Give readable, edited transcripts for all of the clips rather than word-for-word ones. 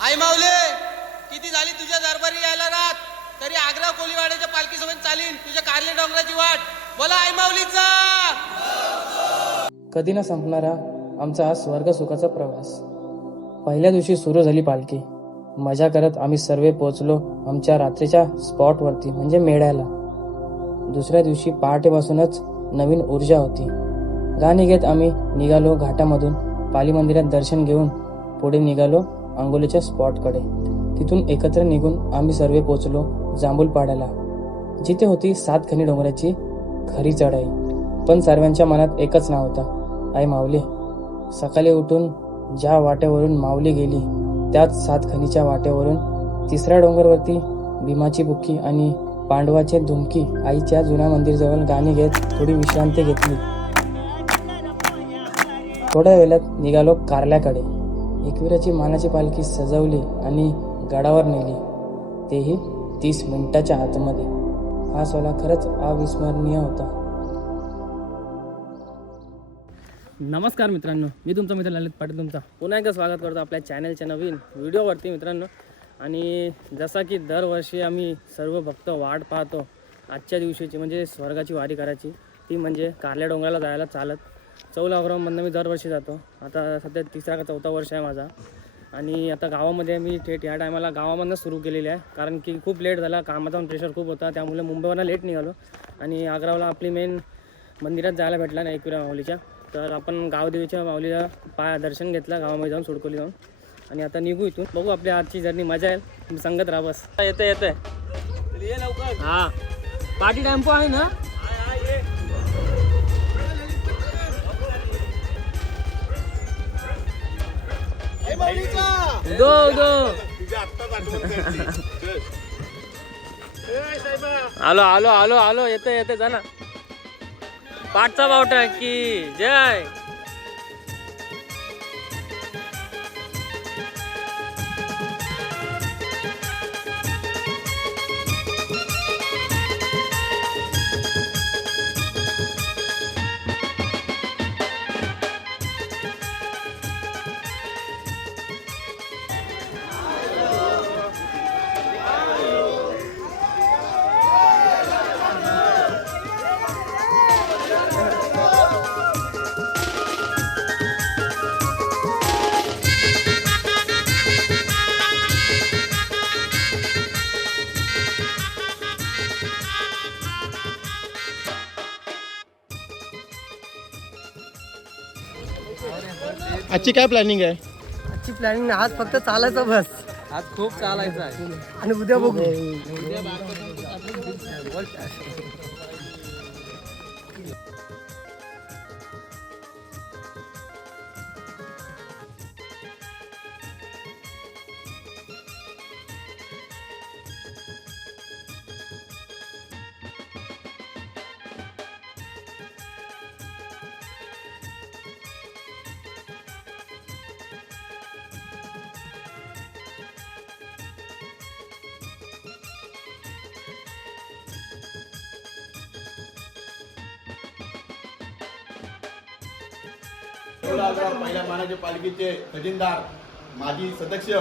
आई माऊले, किती झाली तुझ्या दरबारी यायला रात, तरी आग्रा कोलीवाड्याच्या पालखीसोबत चालीन तुझ्या कारले डोंगराची वाट. बोला आई माऊलीचा. कधी न संपणारा आमचा हा स्वर्ग सुखाचा प्रवास. पहिल्या दिवशी सुरू झाली पालखी. मजा करत आम्ही सर्व पोहोचलो आमच्या रात्रीच्या स्पॉटवरती, म्हणजे मेढ्याला. दुसऱ्या दिवशी पहाटेपासूनच नवीन ऊर्जा होती. गाणी घेत आम्ही निघालो घाटामधून. पाली मंदिरात दर्शन घेऊन पुढे निघालो अंगोलीच्या स्पॉटकडे. तिथून एकत्र निघून आम्ही सर्व पोहोचलो जांभूलपाड्याला, जिथे होती 7 खनी डोंगराची खरी चढाई. पण सर्वांच्या मनात एकच नाव होता, आई माऊली. सकाळी उठून ज्या वाट्यावरून माऊली गेली त्याच 7 खनीच्या वाट्यावरून तिसऱ्या डोंगरवरती भीमाची बुक्की आणि पांडवाचे धुमकी आईच्या जुन्या मंदिरजवळ गाणी घेत थोडी विश्रांती घेतली. थोड्या वेळात निघालो कारल्याकडे. एकविराची मानाची पालखी सजवली आणि गडावर नेली, तेही 30 मिनिटाच्या आतमध्ये. हा सोहळा खरंच अविस्मरणीय होता. नमस्कार मित्रांनो, मी तुमचा मित्र ललित पाटील तुमचा पुन्हा एकदा स्वागत करतो आपल्या चॅनलच्या नवीन व्हिडिओवरती मित्रांनो. आणि जसा की दरवर्षी आम्ही सर्व भक्त वाट पाहतो आजच्या दिवशीची, म्हणजे स्वर्गाची वारी करायची, ती म्हणजे कारल्या डोंगराला जायला चालत. चौलाग्राममधनं मी दरवर्षी जातो. आता सध्या 3रा का 4था वर्ष आहे माझा. आणि आता गावामध्ये मी थेट या टायमाला गावामधनं सुरू केलेली आहे, कारण की खूप लेट झाला, कामाचा पण प्रेशर खूप होता, त्यामुळे मुंबईवरनं लेट निघालो. आणि आग्राला आपली मेन मंदिरात जायला भेटला नाही एकविरा माऊलीच्या, तर आपण गावदेवीच्या माऊलीला दर्शन घेतला गावामध्ये जाऊन, सुडकोली जाऊन. आणि आता निघू इथून. बघू आपली आजची जर्नी मजा येईल, तुम्ही सांगत राहा बस. येते लवकर. हां, पार्टी टेम्पो आहे ना. आलो आलो आलो आलो, येते जा ना. पाठचा बावटा की जय. आजची काय प्लॅनिंग आहे? आजची प्लॅनिंग आज फक्त चालायचं बस. आज खूप चालायचं आहे आणि उद्या बघू. पहिल्या मानाच्या पालखीचे खजिनदार माजी सदस्य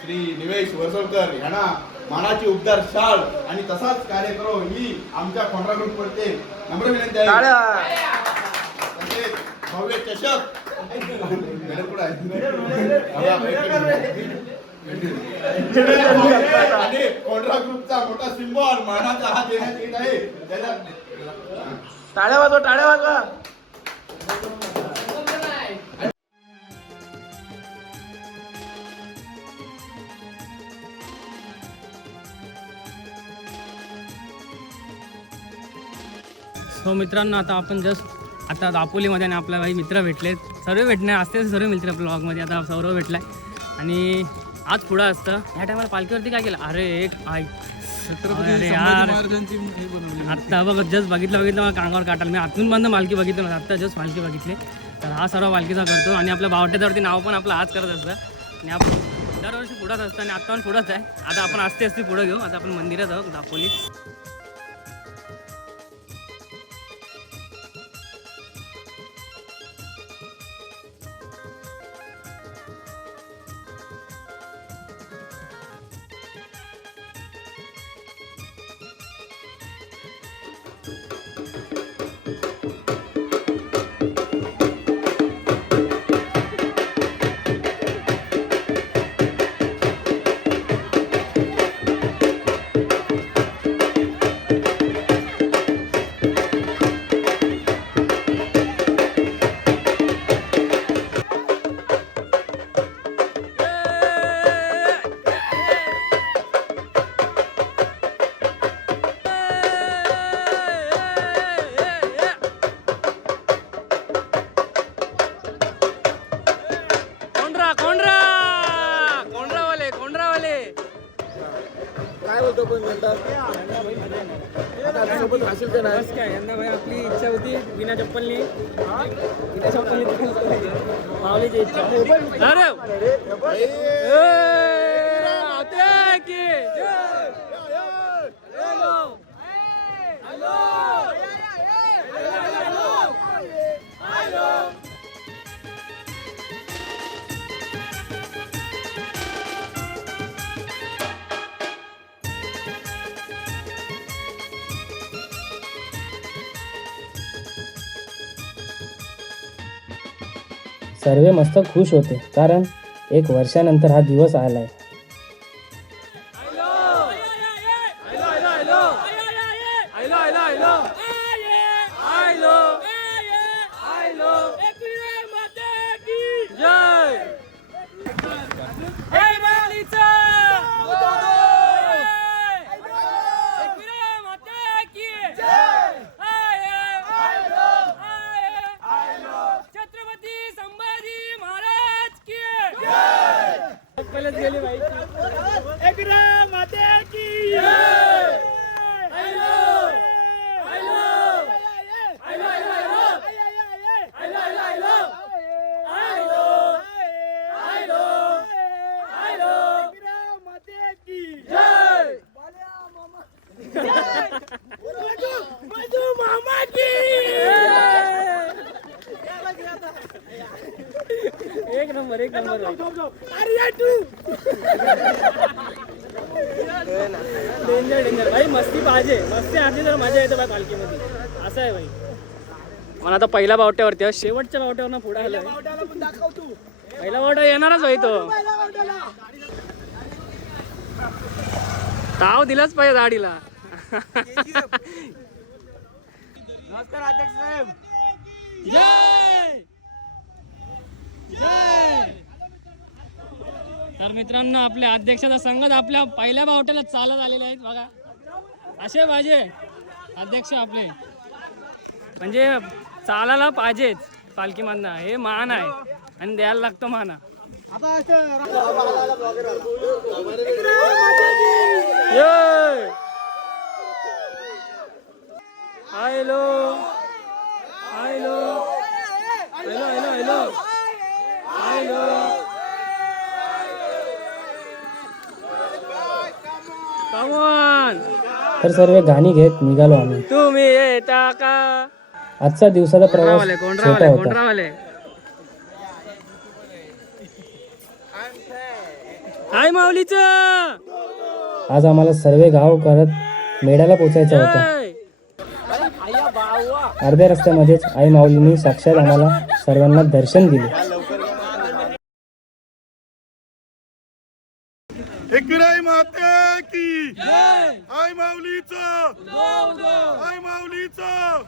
श्री निवेश वर्सोलकर यांना मानाची उपदार शाल आणि तसाच कार्य करो ही आमच्या खोंडरा ग्रुप कडे नम्र विनंती आहे. तसेच भव्य चषक आणि खोंडरा ग्रुपचा मोठा सिम्बॉल मानाचा हा देण्यात येत आहे. त्याला टाळ्या वाजवा, टाळ्या वाजवा. सो मित्रांनो, आता आपण आता दापोलीमध्ये आणि आपला काही मित्र भेटलेत. सर्व भेटणे असते, सर्व मित्र आपल्या ब्लॉगमध्ये. आता सौरव भेटलाय आणि आज पुढं असतं. ह्या टायमाला पालखीवरती काय केलं, अरे एक अरे यार, आत्ता बघ जस्ट बघितलं मला कांगावर काटाल. मी आतून बंद पालखी बघितलं ना, आत्ता जस्ट पालखी बघितली. तर हा सर्व पालखीचा करतो आणि आपल्या बावट्यावरती नाव पण आपलं आज करत असतं. आणि आपण दरवर्षी पुढंच असतं आणि आत्ता पण पुढंच आहे. आता आपण असते पुढं घेऊ. आता आपण मंदिरात आहोत दापोली. काय बोलतो पण नंतर सोबत हासिल का नाही बस काय यंदा भाई आपली इच्छा होती बिना चप्पलनी बिना चप्पलनी माऊलीची इच्छा अरे आते की हॅलो हॅलो हॅलो सर्व मस्त खुश होते कारण एक वर्षानंतर हा दिवस आलाय. गेली बाई एक नंबर डेंजर डेंजर भाई मस्ती पाहिजे मस्ती आधी तर मजा येते बाई पालखीमध्ये असं आहे भाई. पण आता पहिल्या बावट्यावरती आहे, शेवटच्या बावट्यावर पुढे आलं पहिला बावटा येणारच भाई तो ताव दिलाच पाहिजे गाडीला. नमस्कार अध्यक्ष साहेब. जय जय. तर मित्रांनो आपल्या अध्यक्षाचा संघच आपल्या पहिल्या बावट्याला चालत आलेले आहेत बघा. असे पाहिजे अध्यक्ष आपले म्हणजे चालायला पाहिजेच पालखीमधनं हे मान आहे आणि द्यायला लागतो माना. Hello hello hello hello hello hello. Come on तर सर्व गाणी घेत निघालो आम्ही. तुम्ही येता का. आजचा दिवसाचा प्रवास छोटा होता. कोंडरावाले हाय माऊलीच आज आम्हाला सर्व गाव करत मेढ्याला पोचायचा होता. अर्ध्या रस्त्यामध्येच आई माऊलींनी साक्षात आम्हाला सर्वांना दर्शन दिले. एकराई माते की आई माऊलीचं आई माऊलीचं.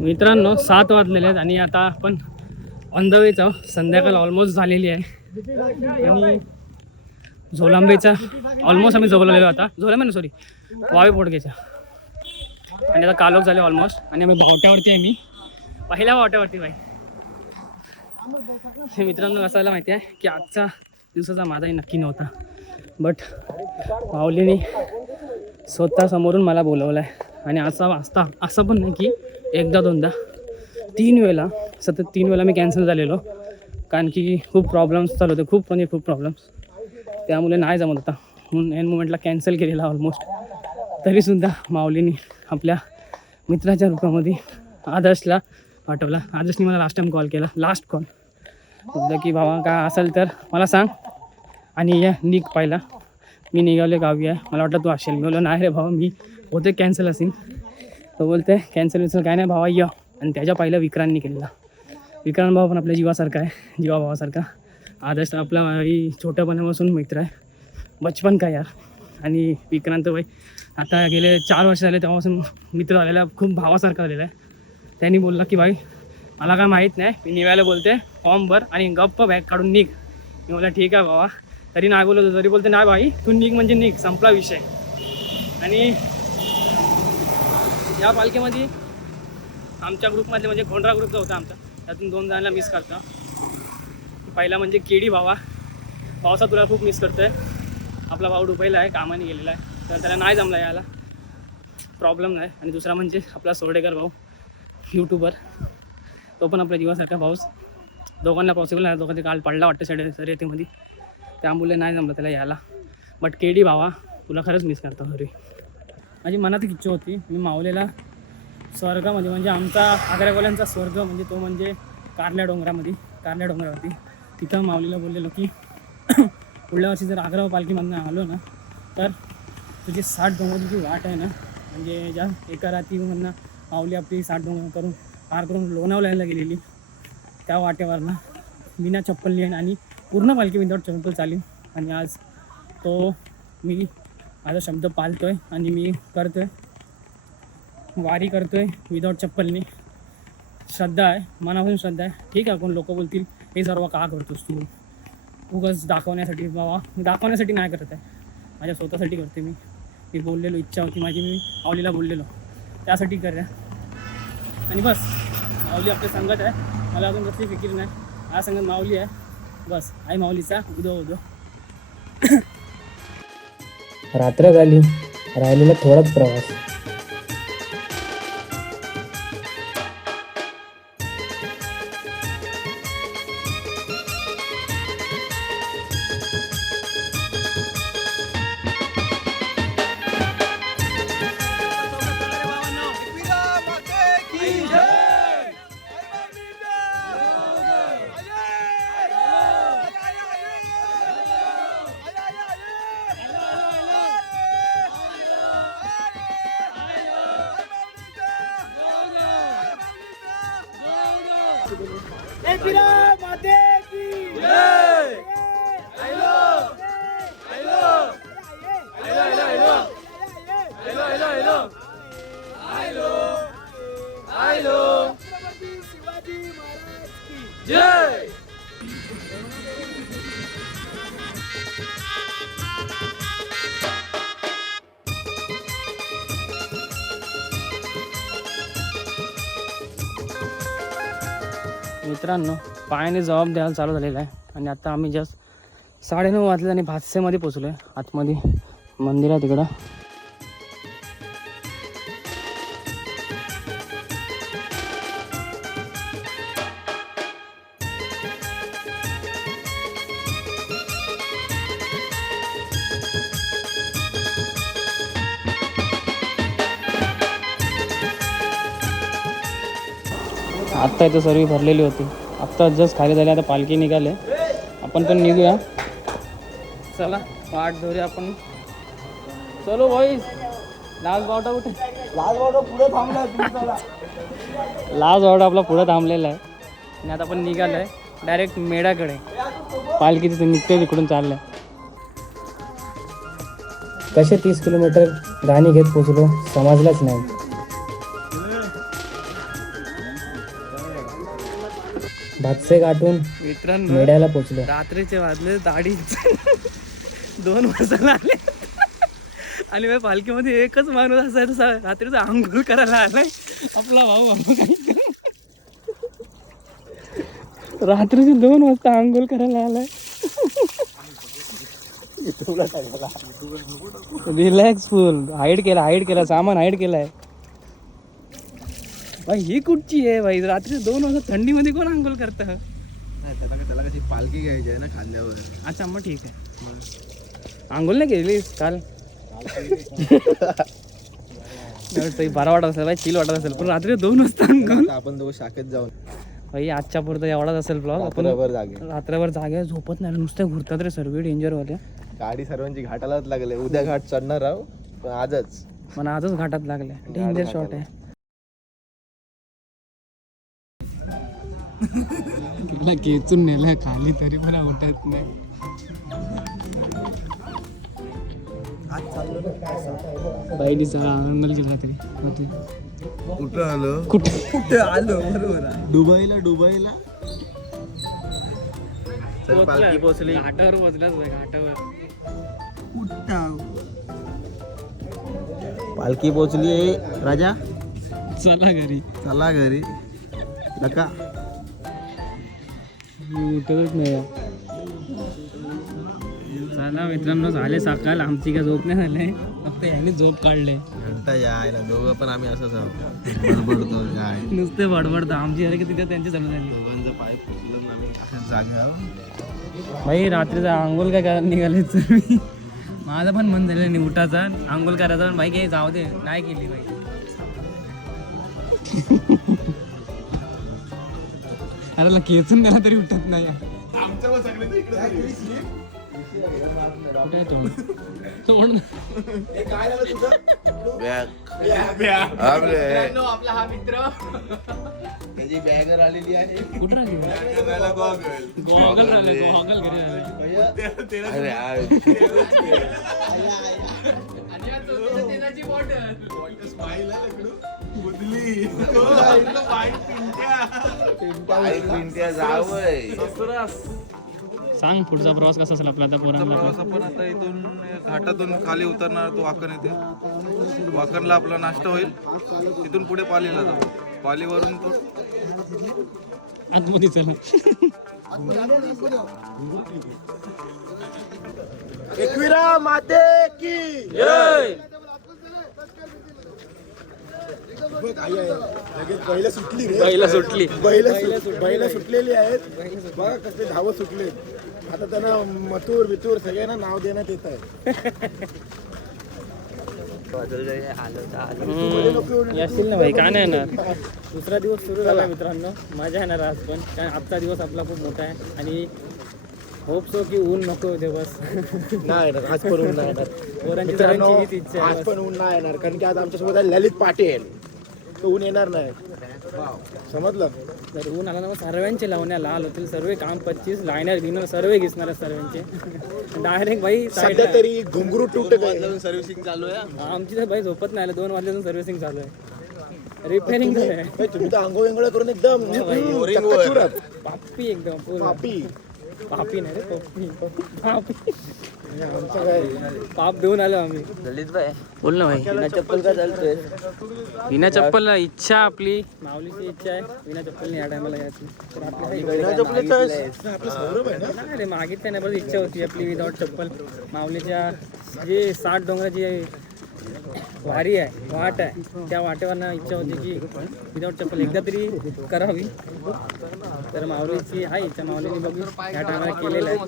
मित्रांनो 7 वाजलेले आहेत आणि आता आपण ऑन द वेच आहोत. संध्याकाळ ऑलमोस्ट झालेली आहे आणि झोलांबेचा ऑलमोस्ट आम्ही जवळ आलेलो आता झोलांबे सॉरी वावे पोटगेच्या आणि आता कालोख झाले ऑलमोस्ट आणि आम्ही बावट्यावरती आहे. मी पहिल्या बावट्यावरती बाई. हे मित्रांनो असायला माहिती आहे की आजचा दिवसाचा माझाही नक्की नव्हता बट माऊलीने स्वतः समोरून मला बोलवलं आहे आणि असं पण नाही की एकदा दोनदा 3 वेळा सतत 3 वेळा मी कॅन्सल झालेलो कारण की खूप प्रॉब्लेम्स चालू होते खूप प्रॉब्लेम्स त्यामुळे नाही जमत होता म्हणून एन मुमेंटला कॅन्सल केलेला ऑलमोस्ट. तरीसुद्धा माऊलीने आपल्या मित्राच्या रूपामध्ये आदर्शला पाठवला. आदर्शने मला लास्ट टाइम कॉल केला लास्ट कॉल बोललं की बाबा काय असेल तर मला सांग आणि या निघ पाहिला. मी निघाले गावी आहे मला वाटलं तू असेल. मी बोललो नाही रे बाबा मी होते कॅन्सल असेल तो बोलते कॅन्सल काय नाही भावा या. आणि त्याच्या पहिला विक्रांतनी केलेला. विक्रांत भाऊ पण आपल्या जीवासारखा आहे, जीवा भावासारखा. आदर्श आपला छोट्यापणापासून मित्र आहे, बचपन का यार. आणि विक्रांत भाई आता गेले 4 वर्ष झाले तेव्हापासून मित्र झालेला, खूप भावासारखा झालेला आहे. त्यांनी बोलला की भाई मला काय माहीत नाही, मी निघायला बोलते फॉर्म भर आणि गप्प बॅग काढून निघ. मी बोलला ठीक आहे बाबा. तरी नाही बोलत तरी बोलते नाही भाई तू निघ म्हणजे निघ, संपला विषय. आणि या पालखीमध्ये आमच्या ग्रुपमधले म्हणजे खोंडरा ग्रुपचा होता आमचा, त्यातून 2 जणांना मिस करतो. पहिला म्हणजे केडी भावा. पावसा तुला खूप मिस करतो आहे. आपला भाऊ दुबईला आहे, कामाने गेलेला आहे, तर त्याला नाही जमला यायला, प्रॉब्लेम नाही. आणि दुसरा म्हणजे आपला सोडेकर भाऊ, यूट्यूबर, तो पण आपल्या जीवासारखा भाऊस. दोघांना पॉसिबल नाही, दोघांचे काल पडला वाटतं शर्यतीमध्ये, त्यामुळे नाही जमलं त्याला यायला. बट केडी भावा तुला खरंच मिस करतो घरी. माझी मनात एक इच्छा होती, मी माऊलीला स्वर्गामध्ये म्हणजे आमचा आग्र्यावाल्यांचा स्वर्ग म्हणजे तो म्हणजे कारल्या डोंगरावरती तिथं माऊलीला बोललेलो की पुढल्या वर्षी जर आग्रा पालखीमधनं आलो ना तर तुझी 60 डोंगराची जी वाट आहे ना, म्हणजे ज्या एका रात्रीमधनं माऊली आपली 60 डोंगर करून पार करून लोणावळ्याला गेलेली, त्या वाटेवरनं बिना चप्पल आणि पूर्ण पालखी विदाऊट चप्पल चालली. आणि आज तो मी माझा शब्द पाळतो आहे आणि मी करतो आहे, वारी करतो आहे विदाऊट चप्पलनी. श्रद्धा आहे, मनापासून श्रद्धा आहे. ठीक आहे, कोण लोक बोलतील हे सर्व का करतोस तू, उगाच दाखवण्यासाठी. बाबा दाखवण्यासाठी नाही करत आहे, माझ्या स्वतःसाठी करते मी बोललेलो, इच्छा होती माझी, मी माऊलीला बोललेलो त्यासाठी करूया. आणि बस माऊली आपल्या संगत आहे, मला अजून कसली फिकीर नाही. हा संगत माऊली आहे, बस आई माऊलीचा उदो. रात्र झाली, राहिलेला थोडाच प्रवास. मित्रांनो पायाने जबाब द्यायला चालू झालेला आहे. आणि आता आम्ही जस्ट 9:30 वाजले आणि भातसेमध्ये पोचलो आहे, आतमध्ये मंदिरात तिकडं. आत्ता इथं सर्व भरलेली होती, आत्ता जस्ट खाली झाले. आता पालखी निघाले, आपण पण निघूया. चला वाट धरूया आपण. चलो बॉईज. लास्ट बावटा कुठे? पुढे थांबला. लास्ट बावटा आपला पुढं थांबलेला आहे आणि आता आपण निघालो आहे डायरेक्ट मेढ्याकडे. पालखी तिथे निघते, तिकडून चाललं आहे. कसे 30 किलोमीटर गाणी घेत पोचलो समजलंच नाही. भातसे गाठून मित्रांनो मेढ्याला पोचलो. रात्रीचे वाजले 2 वाजायला आले आणि मग पालखीमध्ये एकच माणूस असायचा रात्रीचा आंघोळ करायला आलाय आपला भाऊ. रात्रीचे 2 वाजता आंघोळ करायला आलाय. रिलॅक्स फुल हाईड केला सामान हाईड केलाय. भाई ही कुठची आहे भाई, रात्री 2 वाजता थंडीमध्ये कोण आंघोळ करतं? त्याला कशी पालखी घ्यायची आहे ना खांद्यावर. अच्छा मग ठीक आहे. आंघोळ नाही केलीस काल? बरा वाटत असेल भाई, चिल वाटत असेल, पण रात्री 2 वाजता आंघोळ. आपण दोघं शाखेत जाऊन भाई आजच्या पुरता एवढाच असेल ब्लॉग. आपण रात्रभर जागे झोपत नाही, नुसते घुरतात रे सर्व डेंजर वाले. गाडी सर्वांची घाटालाच लागले. उद्या घाट चढणार आहो पण आजच मला आजच घाटात लागले. डेंजर शॉट आहे. तुला खेचून नेला खाली तरी पण उठत नाही. बाईनी सगळा आनंदाला गेला तरी होते. कुठं आलो कुठे आलो बरोबर दुबईला चल, पालखी पोचली. घाटावर पोचलाच बाई, घाटावर. पालखी पोचली राजा. चला घरी. चला घरी नका मी उठतच नाही यार. चला मित्रांनो, झाले सकाळ, आमची काय झोप नाही झाले, फक्त ह्याने झोप काढले. घंटा याय ना दोघं पण आम्ही असंच आहोत. बडबडतो याय नुसते बडबडतं. आमची अरे तिथे त्यांची चालू झाली. दोघांचं पाय फुटलं आम्ही असंच जागे आहोत. भाई रात्रीचा आंघोळ काय करायला निघाले तर मी, माझं पण मन झालं नाही उठाचा आंघोळ करायचा, पण भाई काही जाऊ दे, नाही केली भाई. अरे खेचून नेला तरी उठत नाही यार. आमच्या पण सगळ्यांचं इकडे झाली. कुठे तोंड तोंड आपला हा मित्र त्याची बॅगर आलेली आहे. कुठं राहिली? गॉगल राहिले, गॉगल घरी राहिले. सांग पुढचा प्रवास कसा असेल आपला आता पोरांना? प्रवास आपण आता इथून घाटातून खाली उतरणार, तो वाकण येते. वाकणला आपला नाश्ता होईल, तिथून पुढे पालीला जाऊ. पालीवरून तो आतमध्ये चला. एकविरा माते की पहिला सुटली रे. पहिला सुटली. बैला सुटलेली आहेत. बघा कसले धावत सुटले. आता त्यांना मथुर बितूर सगळ्यांना नाव देण्यात येत आहे. येशील ना भाई, का नाही येणार? दुसरा दिवस सुरू झाला मित्रांनो, मजा येणार आज पण, कारण आजचा दिवस आपला खूप मोठा आहे आणि होप सो की ऊन नको ते बस. नाही येणार आज पण ऊन नाही येणार. पोरांची मित्रांनो, सगळ्यांची हीच इच्छा आहे आज बस. पण ऊन नाही येणार कारण की आज आमच्यासोबत आहे ललित पाटील. तो ऊन येणार नाही. समजलं? जर ऊन आला ना मग सर्वांचे लावण्या लाल होतील, सर्व काम 25 लायनर बिनर सर्व घिसणार आहेत सर्वांचे. डायरेक्ट भाई सध्या तरी घुंगरू तुटत आहे. सर्व्हिसिंग चालू आहे. आमची तर भाई झोपत नाही, 2 वाजल्यापासून सर्व्हिसिंग चालू आहे, रिपेअरिंग चालू आहे. भाई, तुम्ही तर आंघोळ वेंगळ करून एकदम चक्काचूरत. पापी एकदम full. पापी. पापी नाही रे, पप्पी. पापी. आमचं काय पाप देऊन आलो आम्ही. बोल ना भाई. बिना चप्पल का चालतोय? बिना चप्पल इच्छा आपली, माऊलीची इच्छा आहे बिना चप्पल या टायमाला यायची. तर आपली काही आपलं सौरभ आहे ना. नाही रे, मागितलं नाही, बस इच्छा होती आपली विदाऊट चप्पल. माऊलीच्या जे 60 डोंगराची वारी आहे, वाट आहे, त्या वाटेवरनं इच्छा होती की विदाऊट चप्पल एकदा तरी करावी. तर माऊलीची आहे इच्छा, माऊलीने बघू या टायमाला केलेलं आहे.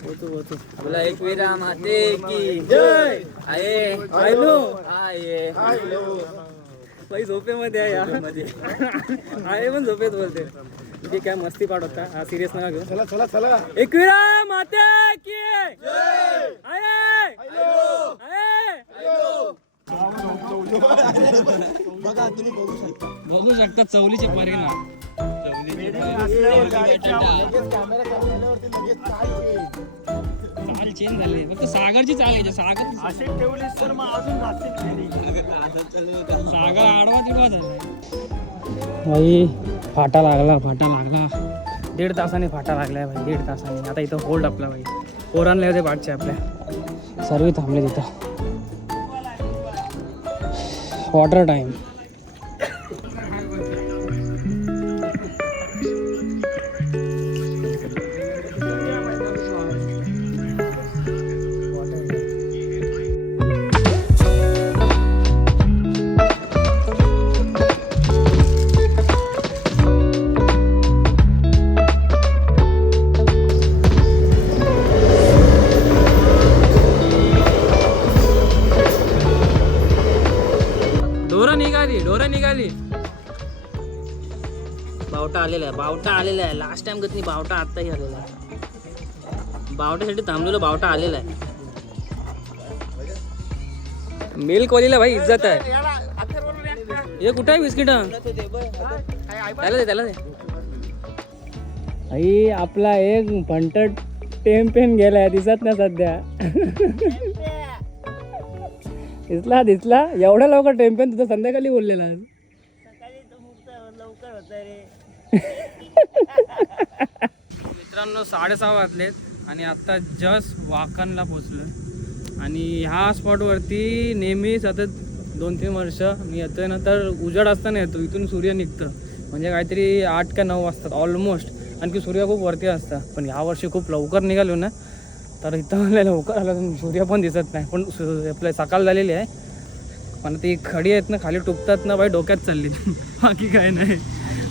पोचू. आपला एकविरा माते की जय. आहे. आयलो आहे. बाई झोपेमध्ये आहे यामध्ये. आहे पण झोपेत बोलते. म्हणजे काय मस्ती पाठ होता, हा सिरियस नका घेऊ. चला चला चला. एकविरा माते की आहे. बघा तुम्ही बघू शकता. बघू शकता चवलीचे परिणाम. चाल चेंज झाले, फक्त सागरची चाल यायची. सागर सागर आडवा तिडवा झाला भाई. फाटा लागला. 1.5 तासाने फाटा लागलाय भाई, 1.5 तासाने. आता इथं होल्ड आपला भाई, पोरांना होते पाठचे आपल्या, सर्व थांबले तिथं. Water time. ढोरं निघाली. बावटा आलेला आहे. लास्ट टाइम गतनी बावटा आत्ताही आलेला आहे. बावट्यासाठी थांबलेलो, बावटा आलेला आहे. मिल्क वालीला भाई इज्जत आहे. हे कुठं आहे बिस्किट? त्याला दे आई आपला एक फंटट टेम्पेन गेलाय दिसत ना सध्या. दिसला एवढ्या लवकर टेम्पेन तुझं संध्याकाळी बोललेला. मित्रांनो 6:30 वाजलेत आणि आता जस्ट वाकणला पोचलो. आणि ह्या स्पॉटवरती नेहमी सतत 2-3 वर्ष मी येतोय ना, तर उजाड असताना येतो. इथून सूर्य निघतं म्हणजे काहीतरी 8 का 9 वाजतात ऑलमोस्ट. आणखी सूर्य खूप वरती असतं. पण यावर्षी खूप लवकर निघालो ना, तर इथं मला लवकर आला सूर्य पण दिसत नाही. पण आपलं सकाळ झालेली आहे. पण ती खडी आहेत ना खाली टुकतात ना बाई, डोक्यात चालली. बाकी काय नाही.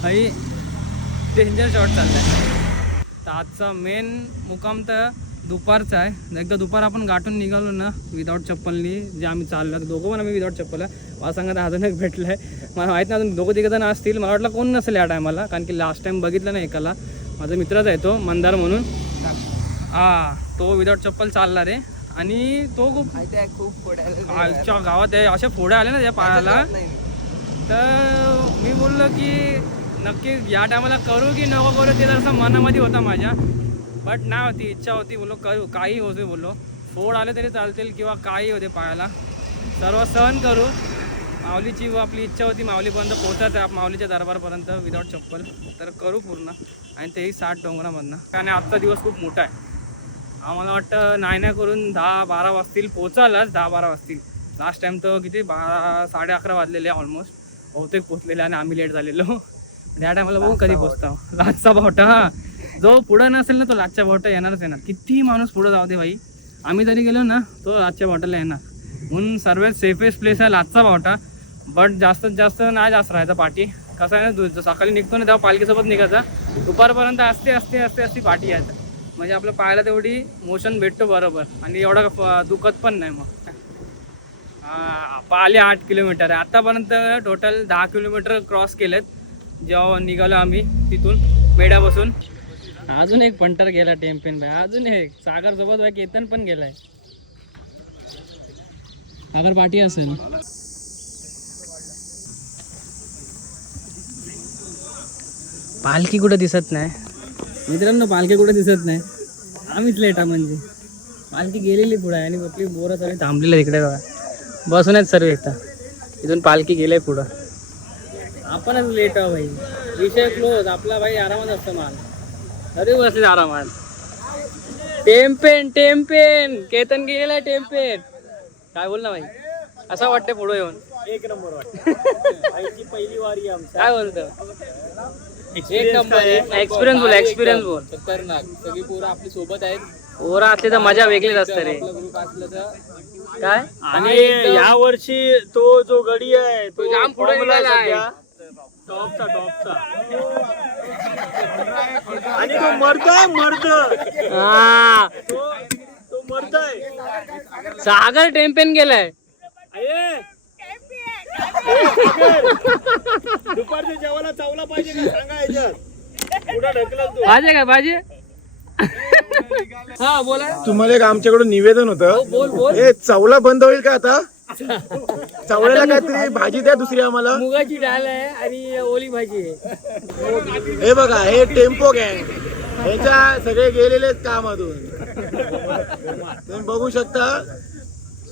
आई डेंजर शॉट चाललाय. तर आजचा मेन मुकाम तर दुपारचा आहे. एकदा दुपार आपण गाठून निघालो ना विदाऊट चप्पलनी, जे आम्ही चाललो दोघं पण आम्ही विदाऊट चप्पल आहे. मला सांगत अजून एक भेटलं आहे. मला माहीत नाही अजून 2-3 असतील. मला वाटलं कोण नसेल या टायमाला, कारण की लास्ट टाइम बघितलं ना एकाला. माझा मित्रच आहे तो मंदार म्हणून. तो विदाऊट चप्पल चालला रे. आणि तो खूप आमच्या गावात आहे अशा फोड्या आल्या ना त्या पायाला. तर मी बोललो की नक्की या टायमाला करू की नको करू, ते जरासं मनामध्ये होता माझ्या. बट नाही होती, इच्छा होती. बोललो करू, काही होते. बोललो फोड आले तरी चालतील किंवा काही होते पायाला, सर्व सहन करू. माऊलीची आपली इच्छा होती माऊलीपर्यंत पोहोचत आहे, माऊलीच्या दरबारपर्यंत विदाऊट चप्पल. तर करू पूर्ण, आणि तेही 60 डोंगरामधनं. आणि आजचा दिवस खूप मोठा आहे. आम्हाला वाटतं नाही करून 10-12 वाजतील पोचायलाच. 10-12 वाजतील. लास्ट टाइम तर किती 11:30 वाजलेले ऑलमोस्ट बहुतेक पोचलेले, आणि आम्ही लेट झालेलो. या टायमाला बघू कधी पोचतो. लाचचा बावटा जो पुढं नसेल ना, तो लाचच्या बावटा येणारच येणार. किती माणूस पुढं जाऊ दे भाई, आम्ही जरी गेलो ना तो लाचच्या बावटाला येणार. म्हणून सर्वात सेफेस्ट प्लेस आहे लाचचा बावटा. बट जास्तीत जास्त नाही जास्त राहायचं पाठी. कसं आहे ना, सकाळी निघतो ना तेव्हा पालखीसोबत निघायचा. दुपारपर्यंत असते पाठी यायचं, म्हणजे आपल्या पायाला तेवढी मोशन भेटतो बरोबर, आणि एवढा दुखत पण नाही. मग पाहिले 8 किलोमीटर आहे आतापर्यंत. टोटल 10 किलोमीटर क्रॉस केलेत जेव्हा निघालो आम्ही तिथून मेढ्यापासून. अजून एक पंटर गेला टेम्पेन बाय. अजून एक सागर सोबत बाय केतन पण गेलाय. सागर पाठी असेल. पालखी कुठं दिसत नाही मित्रांनो, पालखी कुठं दिसत नाही. आम्हीच लेट आहे म्हणजे. पालखी गेलेली पुढे आहे आणि आपली बोरं सगळे थांबलेले तिकडे बघा, बसून आहेत सर्व एकदा. इथून पालखी गेले पुढं, आपणच लेट आहे भाई. विषय क्लोज. आपला भाई आरामात असतो माल, अरे बसले आरामात. टेम्पेन केतन गेलेला आहे टेम्पेन. काय बोल ना भाई, असं वाटतं पुढे येऊन. एक नंबर वाटतं. पहिली वारी आमची. काय बोलतो, एक नंबर. एक्सपिरियन्स बोल. खतरनाक. सगळी पोरं आपली सोबत आहेत. पोरं असले तर मजा वेगळीच असते रे. ग्रुप असलं तर काय. आणि या वर्षी तो जो गडी आहे तो जाम पुढे निघाला आहे. टॉपचा आणि तो मरतोय तो मरतोय. सागर टेम्पेन गेलाय. दुपारच्या जेवायला चावला पाहिजे का सांगा याच्यात. पुढे ढकलत तू पाहिजे काय पाहिजे. हा बोला. तुम्हाला एक आमच्याकडून निवेदन होतं. बोल. हे चवला बंद होईल का आता? चवळ्याला काहीतरी भाजी द्या दुसरी आम्हाला. मुगाची डाळ आहे आणि ओली भाजी आहे. हे बघा, हे टेम्पो गँग, ह्याच्या सगळे गेलेले कामातून तुम्ही बघू शकता.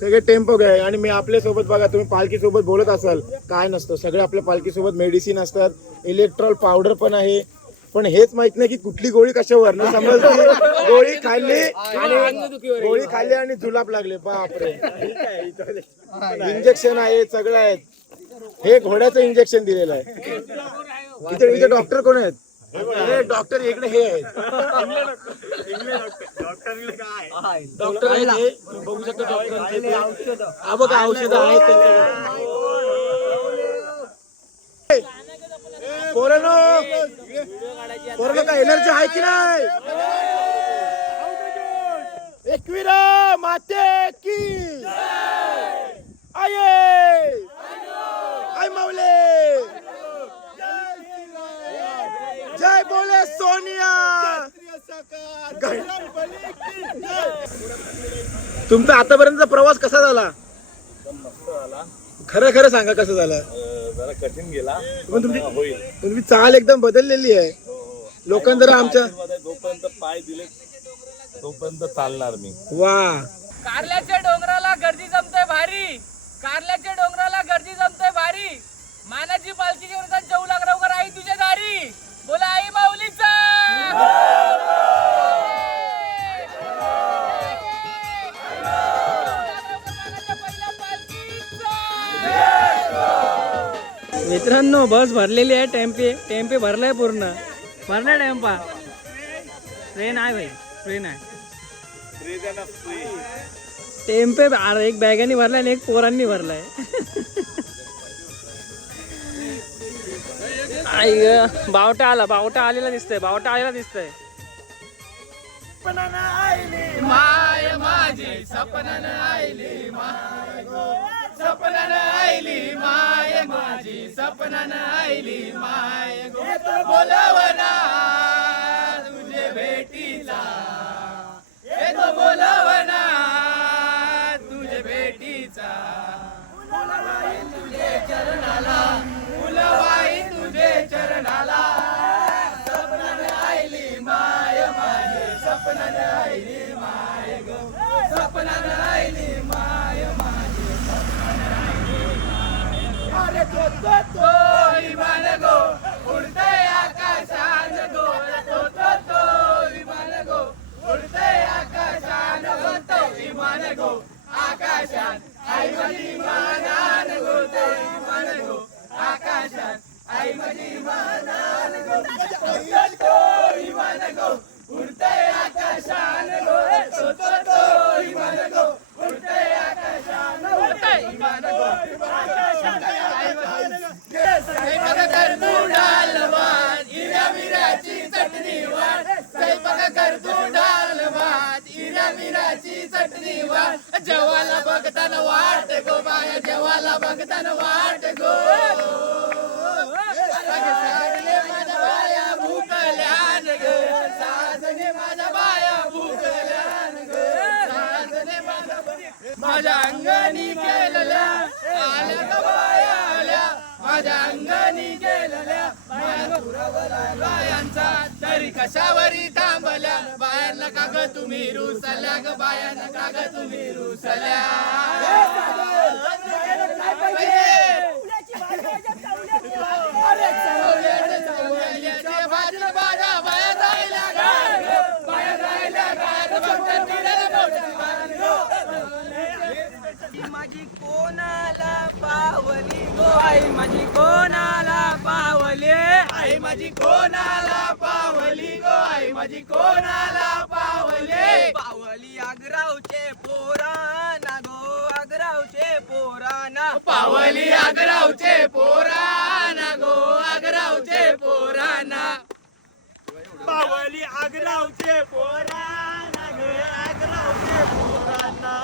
सगळे टेम्पो गँग. आणि मी आपल्या सोबत बघा, तुम्ही पालखी सोबत बोलत असाल, काय नसतं. सगळे आपल्या पालखी सोबत मेडिसिन असतात, इलेक्ट्रॉल पावडर पण आहे. पण हेच माहित नाही की कुठली गोळी कशावर न समजली. गोळी खाल्ली आणि जुलाब लागले. बापरे. इंजेक्शन आहे, सगळं आहे. हे घोड्याचं इंजेक्शन दिलेलं आहे. इथे डॉक्टर कोण आहेत? अरे डॉक्टर इकडे हे आहेत. डॉक्टर आहे, बघू शकता. डॉक्टर हा बघा, औषध आहेत. पोरांनो काय एनर्जी आहे की नाही? एकविरा माते की आय माऊले. जय बोले सोनिया. तुमचा आतापर्यंतचा प्रवास कसा झाला? खरं खरं सांगा कसं झालं. जरा कठीण गेला पण तुमची होईल. तुमची चाल एकदम बदललेली आहे. लोकांना जरा आमच्या जोपर्यंत पाय दिले तोपर्यंत चालणार मी. वा कारल्याच्या डोंगराला गर्दी जमते भारी, कारल्याच्या डोंगराला गर्दी जमते भारी, मानाची पालखी घेऊन जाऊ लागरावकर आई तुझ्या दारी, बोला आई माऊलीचा. मित्रांनो बस भरलेली आहे. टेम्पे भरलाय पूर्ण. भरलाय टेम्पा. ट्रेन आहे भाई, ट्रेन आहे. टेम्पे एक बॅगाने भरलाय आणि एक पोरांनी भरलाय. आई ग बावटा आलेला दिसतंय. माय माझी सपनान आईली माय गो, सपनान आईली माय माझी, सपनान आईली माय गो, बोलवना तुझे भेटीचा, येतो बोलवना तुझे भेटीचा, फुलवाई तुझे चरणाला, फुलवाई तुझे चरणाला, सपनान आईली माय माझी, सपनान आईली माय गो, सपनान आईली माय माझी, सपनान आईली माय गो. अरे तो विमान गो उडते आकाशान गो, तो विमान गो उडते आकाशान गो, तो विमान गो आकाशात, आई माझी विमानान गो, तो विमान गो आकाशात, आई माझी विमानान गो, तो विमान गो उडते आकाशान गो, तो विमान गो उडते आकाशान गो, तो विमान गो आकाशात, आई स्वयंपाक कर तू डाल भात, हिरव्या मिराची चटणी वाट, स्वयंपाक कर तू डाल भात, हिरव्या मिराची चटणी वाट, जेवाला बघताना वाट गो बाया, जेवाला बघताना वाट गो, सासने माझ्या बाया भूकल्यान ग, सासने माझ्या बाया भूकल्यान ग, सासने माझ्या अंगणी केलेल्या आल्या ग बाया आल्या, माझ्या अंगणी गेलेल्या बायांचा तरी कशावरी थांबल्या, बायांना का ग तुम्ही रुसल्या ग, बायांना का ग तुम्ही रुसल्या. माझी कोणाला पावली गो, आई माझी कोणाला पावले, आई माझी कोणाला पावली गो, आई माझी कोणाला पावले, पावली आग्रावचे पोराना गो, आग्रावचे पोराना, पावली आग्रावचे पोराना गो, आग्रावचे पोराना, पावली आग्रावचे पोराना ग, आग्रावचे पोराना,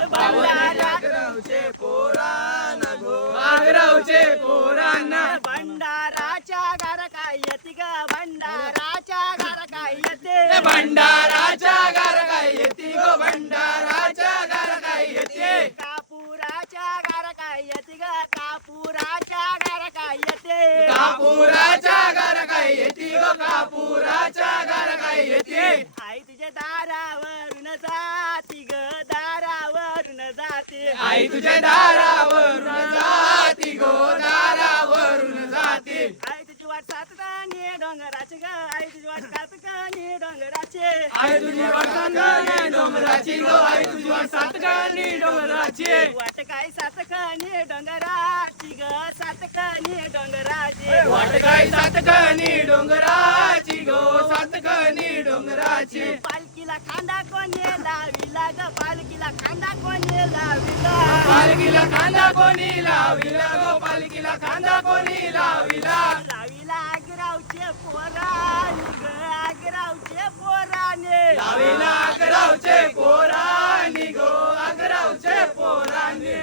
आग्रावचे पोराना गो, आग्रावचे पोराना, भंडाराच्या घर काय येते ग, भंडाराच्या घर काय येते, भंडाराच्या घर काय येते गो, भंडाराच्या घर काय येते, कापुराच्या घर काय येते ग, कापुराच्या घर काय येते, कापुराच्या घर काय येते गो, कापुराच्या घर काय येते, आई तुझ्या दारावरून जाती ग, दारावरून जाते, आई तुझ्या दारावरून जाती गो, दारावरून जाते, आई तुझी वाट सातकानी डोंगराची ग, आई तुझी वाट सातकानी डोंगराचे, आई तुझी वाट सातकानी डोंगराची गो, आई तुझी वाट सातकानी डोंगराची, वाट काय सातकानी डोंगराची ग, सातकानी डोंगराची, वाट काय सातकानी डोंगराची गो, सातकानी डोंगराची, पालखीला खांदा कोणी लाविला ग, पालखीला खांदा कोणी लाविला, पालखीला खांदा कोणी लाविला गो, पालखीला खांदा कोणी लाविला, लाविला आग्रावचे पोराने ग, आग्रावचे पोराने, लाविला आग्रावचे पोरानी गो, आग्रावचे पोरानी,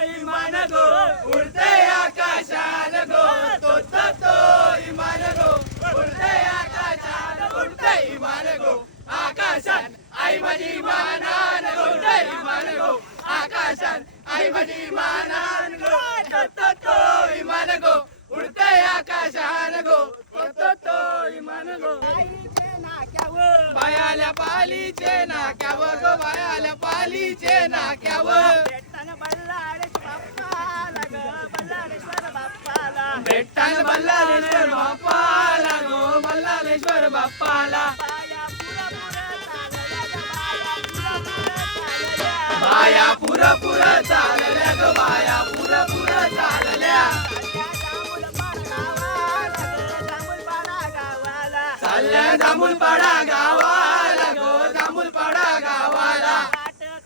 विमान गो उडते आकाशान गो, तो विमान गो उडते आकाशान, उडते विमान गो आकाशात, आई माझी विमानान उडते विमान गो आकाशात, आई माझी विमानान पालीचे नाक्यावर ग बाया आल्या पालीचे नाक्यावर भेटताना बल्लाळेश्वर बाप्पाला ग बल्लाळेश्वर बाप्पाला भेटताना बल्लाळेश्वर बाप्पाला गो बल्लाळेश्वर बाप्पाला बाया पुरपुर चालल्या बाया पुरपुर चालल्या चालल्या जांभूळपाडा गावाला गो जांभूळपाडा गावाला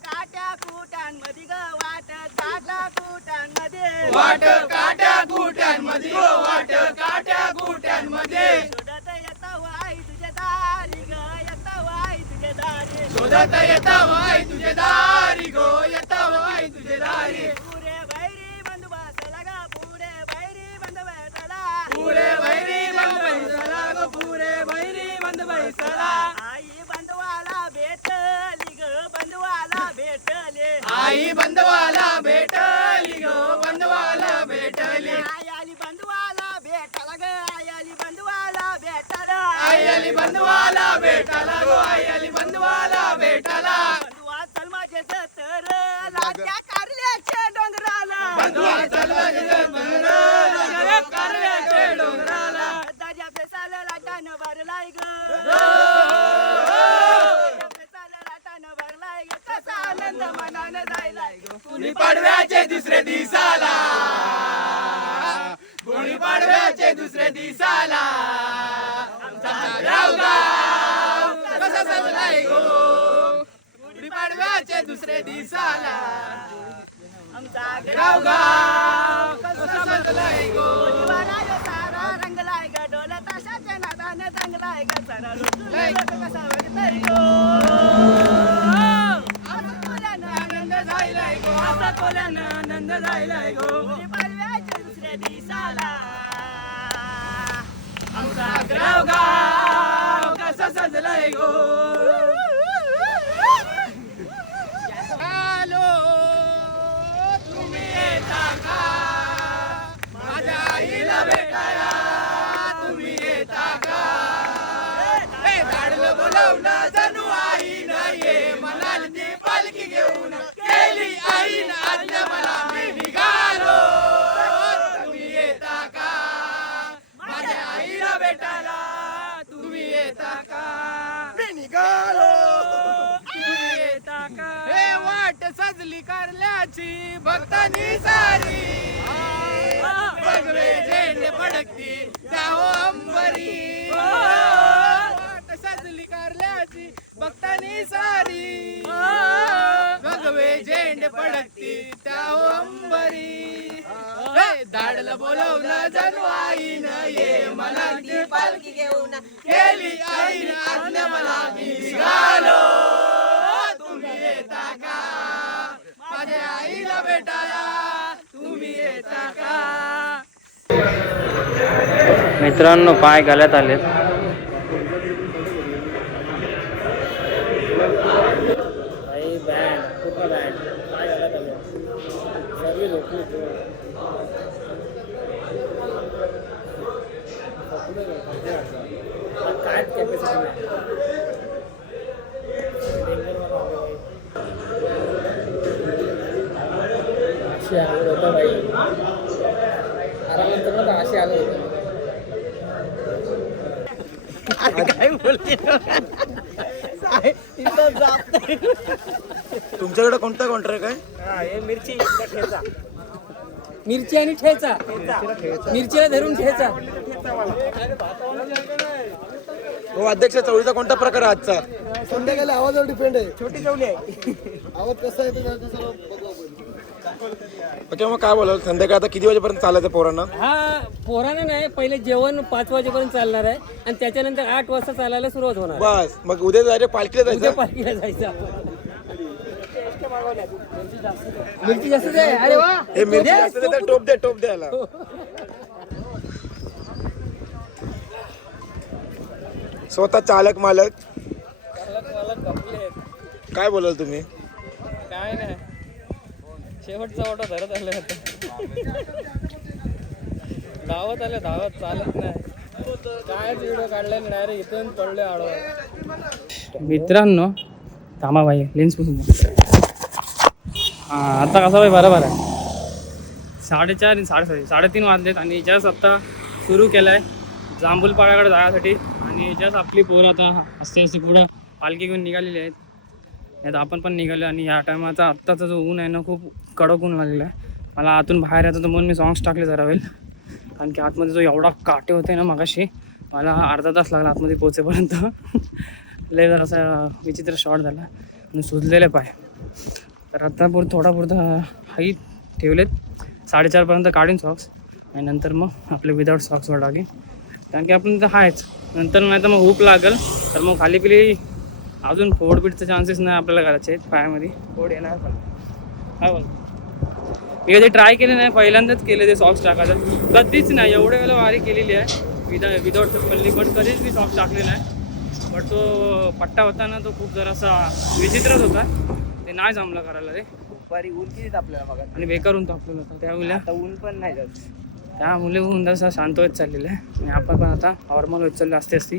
काट्या कुटांमध्ये ग वाट काट्या कुटांमध्ये वाट काट्या गुट्यांमध्ये गो वाट काट्या गुट्यांमध्ये शोधत येता वाई तुझे दारी ग येता वाई तुझे दारी शोधत येता वाई तुझे दारी गो येता वाई तुझे दारी पुरे बैरी बंधू बसला ग पुरे बैरी बंधू बसला पुरे बैरी बंद बैसला गो पुरे बैरी बंद बैसला आई बंधवाला भेटली ग बंधवाला भेटले आई बंधवाला भेटली गो बंधवाला भेटली आई आली बंधवाला भेटला ग आई आली बंधवाला भेटला आई आली बंधवाला भेटाला गो आई आली बंधवाला भेटाला बंधुआ चल माझे तर लाट्या कारल्याच्या डोंगराला बंधवा चलवा कारल्याचे डोंगराला दाजा पेसाला लाटान भरलाय ग पेसाला लाटान भरलाय ग कसा आनंद मनानं जायलाय ग गुढी पाडव्याचे दुसरे दिसाला गुढी पाडव्याचे दुसरे दिसाला आमचा गाव कसा सजलाय गो गुढी पाडव्याचे दुसरे दिसाला आमचा गाव कसा सजलाय गो दिवाळाय सारा रंगलाय ग डोल ताशाच्या नादानं रंगलाय ग सारा लोक कसा वागताय गो असं कोल्यानं आनंद झालाय गो असा कोल्यानं आनंद झालाय गो गुढी पाडव्याच्या दुसऱ्या दिवसाला आमचा गाव कसा सजलाय गो आलो तुम्ही येता का माझ्या आईला भेटायला तुम्ही येता का हे झाडलं बोलवलं जणू आई ये म्हणाल ती पालखी घेऊन गेली आईन आज्ञा मला मी निघालो तुम्ही येता का माझ्या आईला भेटायला तुम्ही येता का मी निघालो तुम्ही येता का हे वाट सजली कारल्याची भक्तांनी सारी भगवे झेंडे फडकती जाओ अंबरी वाट सजली कारल्याची भक्तांनी सारी भगवे झेंडे फडकती जाओ अंबरी धाडलं बोलवलं जणू आईन ये म्हणाली पालखी घेऊन गेली आईन आज्ञा मला मी निघालो तुम्ही येता का माझ्या आईला भेटायला तुम्ही येता का मित्रांनो पाय गळ्यात आलेत बँड पूर्ण बँड पाय गळ्यात आले सर्व झोपली काय कॅपॅसिटी अशी आलं होतं बाई आरामात तर अशी आलं होतं तुमच्याकडे कोणता कॉन्ट्रॅक्ट आहे? मिरची आणि ठेचा मिरचीला धरून ठेचा हो अध्यक्ष, चवळीचा कोणता प्रकार आहे आजचा? संध्याकाळी आवाजावर डिपेंड आहे. छोटी चवळी आहे. आवाज कसा आहे ओके, मग काय बोलाल संध्याकाळी आता किती वाजेपर्यंत चालायचं पोरांना? हा पोराने नाही, पहिले जेवण 5 वाजेपर्यंत चालणार आहे आणि त्याच्यानंतर 8 वाजता चालायला सुरुवात होणार. बस मग उद्या जायचे पालखीला उद्या जायचं. पालखीला जायचं आपण. मिरची जास्त आहे. अरे वा, हे मिरची जास्त आहे तर टोप द्यायला. स्वतः चालक मालक काय बोलाल तुम्ही? काय नाही, शेवटचा ओटा धरत आले होते. धावत आले, धावत चालत नाही. काय व्हिडिओ काढला डायरेक्ट इथून पडले आडवा. मित्रांनो थांबा भाई लेन्स पुसून द्या. हां आता कसं भाई बरोबर आहे. 4:30 3:30 वाजलेत आणि जस्ट आत्ता सुरू केलं आहे जांभूलपाड्याकडे जाण्यासाठी. आणि जस्ट आपली पोरं आता असते असे पुढं पालखी घेऊन निघालेली आहेत. यात आपण पण निघालो आणि या टायमाचा आत्ताचा जो ऊन आहे ना खूप कडक ऊन लागलेला आहे. मला आतून बाहेर येतं तर म्हणून मी सॉंग्स टाकले जरा वेळ. कारण की आतमध्ये जो एवढा काटे होते ना मगाशी मला अर्धा तास लागला आतमध्ये पोचेपर्यंत. लय जर असा विचित्र शॉट झाला आणि सुजलेले पाय. तर आता थोडा हाईट ठेवलेत 4:30पर्यंत काढीन सॉक्स आणि नंतर मग आपले विदाऊट सॉक्सवर टाकेन. कारण की आपण तर आहेच नंतर नाही तर मग हुक लागेल तर मग खाली पिली अजून फोडबीटचे चान्सेस नाही आपल्याला करायचे आहेत. पायामध्ये फोड येणार पण काय बोल. मी कधी ट्राय केले नाही पहिल्यांदाच केले ते सॉक्स टाकायचं. कधीच नाही एवढ्या वेळेला वारी केलेली आहे विदाऊट चप्पलनी पण कधीच मी सॉक्स टाकलेला आहे. बट तो पट्टा होता ना तो खूप जरासा विचित्रच होता. ते नाही जमलं करायला रे. दुपारी ऊन किती आपल्याला बघा आणि बेकार ऊन तापलेलं होतं त्यामुळे आता ऊन पण नाही जात. त्यामुळे ऊन जसा शांत होत चाललेलं आहे. आणि आपण पण आता नॉर्मल होत चाललो असते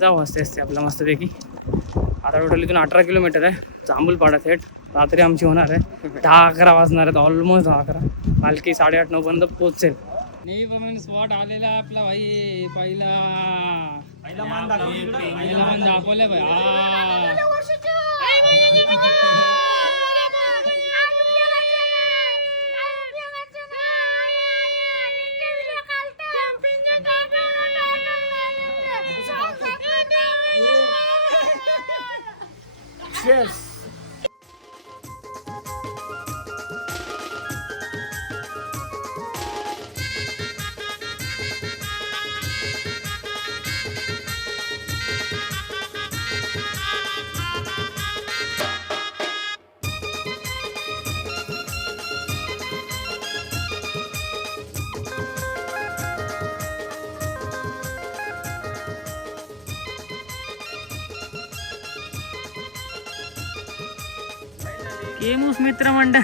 जाऊ असते आपला मस्तपैकी. आता टोटल इथून 18 किलोमीटर आहे जांभूलपाडा थेट. रात्री आमची होणार आहे 10-11 वाजणार आहेत ऑलमोस्ट 10-11. पालखी 8:30-9 पर्यंत पोहोचेल. नेहमीप्रमाणे स्पॉट आलेला आपला भाई पहिला मान दाखवला भाई. केमूस मित्र मंडळ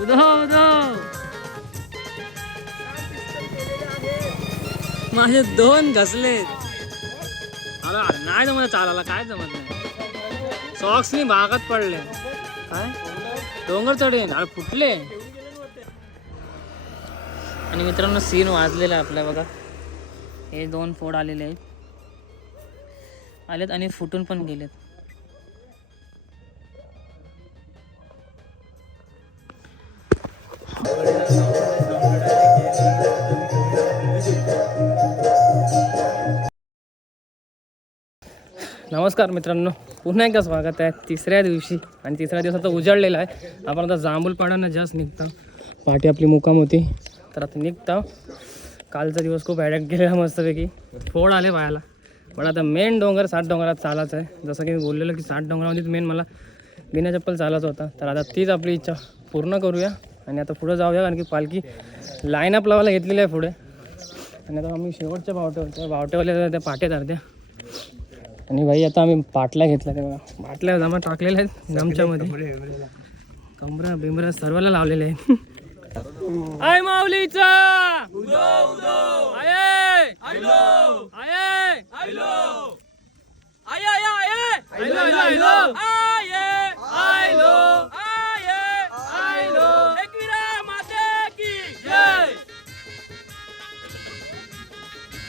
उदो माझे 2 घसलेत. अरे नाही जमत चालायला काय जमत नाही. सॉक्सनी भागात पडले काय डोंगर चढेन अरे फुटले. आणि मित्रांनो सीन वाजलेला आपल्या बघा. हे 2 फोड आलेले आलेत आणि फुटून पण गेलेत. नमस्कार मित्रांनो पुन्हा एकदा स्वागत आहे तिसऱ्या दिवशी. आणि तिसऱ्या दिवस आता उजाडलेला आहे. आपण आता जांभूलपाड्यानं जास्त निघतो. पाठी आपली मुक्काम होती तर आता निघतो. कालचा दिवस खूप ॲडॅक्ट गेलेला मस्तपैकी फोड आले पायाला. पण आता मेन डोंगर 7 डोंगरात चालायचं आहे. जसं की मी बोललेलो की 7 डोंगरामध्ये मेन मला बिना चप्पल चालायचं होता. तर आता तीच आपली इच्छा पूर्ण करूया आणि आता पुढं जाऊया. कारण की पालखी लाईनअप लावायला घेतलेली आहे पुढे. आणि आता आम्ही शेवटच्या बावट्यावाल्या त्या पाट्या धरत्या. आणि भाई आता आम्ही बाटल्या घेतल्या तेव्हा बाटल्या जमा टाकलेल्या आहेत गमच्यामध्ये. कमरा बिमरा सर्वाला लावलेले आहे. आय माऊलीचा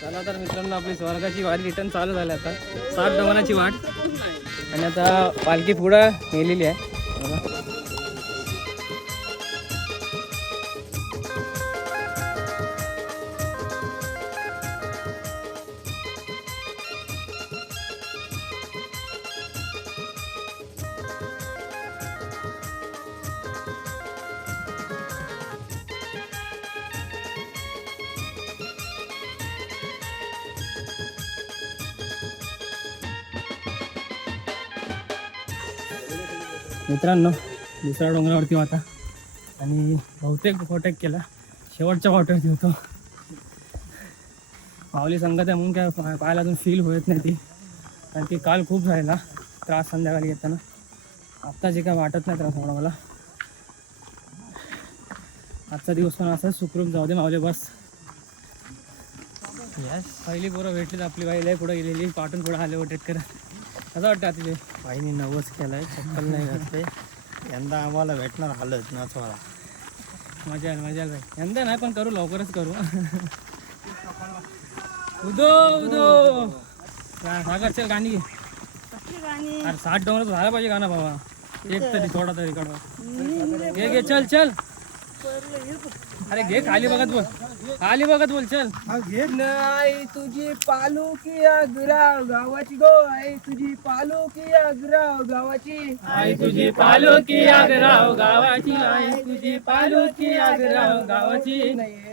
चला तर मित्रांनो आपली स्वर्गाची वारी रिटर्न चालू झाली. आता 7 डोंगराची वाट आणि आता पालखी पुढं नेलेली आहे बघा. मित्रांनो दुसऱ्या डोंगरावरती होता आणि बहुतेक फोटेक केला. शेवटच्या वाटेवरती होतो. माऊली संगत आहे म्हणून काय पाहायला अजून फील होत नाही ती. कारण की काल खूप झालेला त्रास संध्याकाळी येताना. आत्ता जे काय वाटत नाही त्रास होणार मला. आजचा दिवस पण असं सुखरूप जाऊ दे माऊली बस. पहिली पोरं भेटलीत आपली बाई लय पुढं गेलेली पाठून पुढं आले वटेट करत. कसं वाटतं तिथे? बाईने नवस केलाय, चप्पल नाही घातले. यंदा आम्हाला भेटणार हालत नाचवाला. मजा आली मजा आली बाई. यंदा नाही पण करू, लवकरच करू. उदो उदो सागर चल गाणी घे. अरे 60 डोंगर झाला पाहिजे गाणं बाबा, एक तरी थोडा तरी कडवा घे घे. चल चल अरे घे, खाली बघत बोल, खाली बघत बोल. चल आई तुझी पालुकी आग्राव गावाची गो, आई तुझी पालुकी आग्राव गावाची, आई तुझी पालुकी आग्राव गावाची, आई तुझी पालुकी आग्राव गावाची.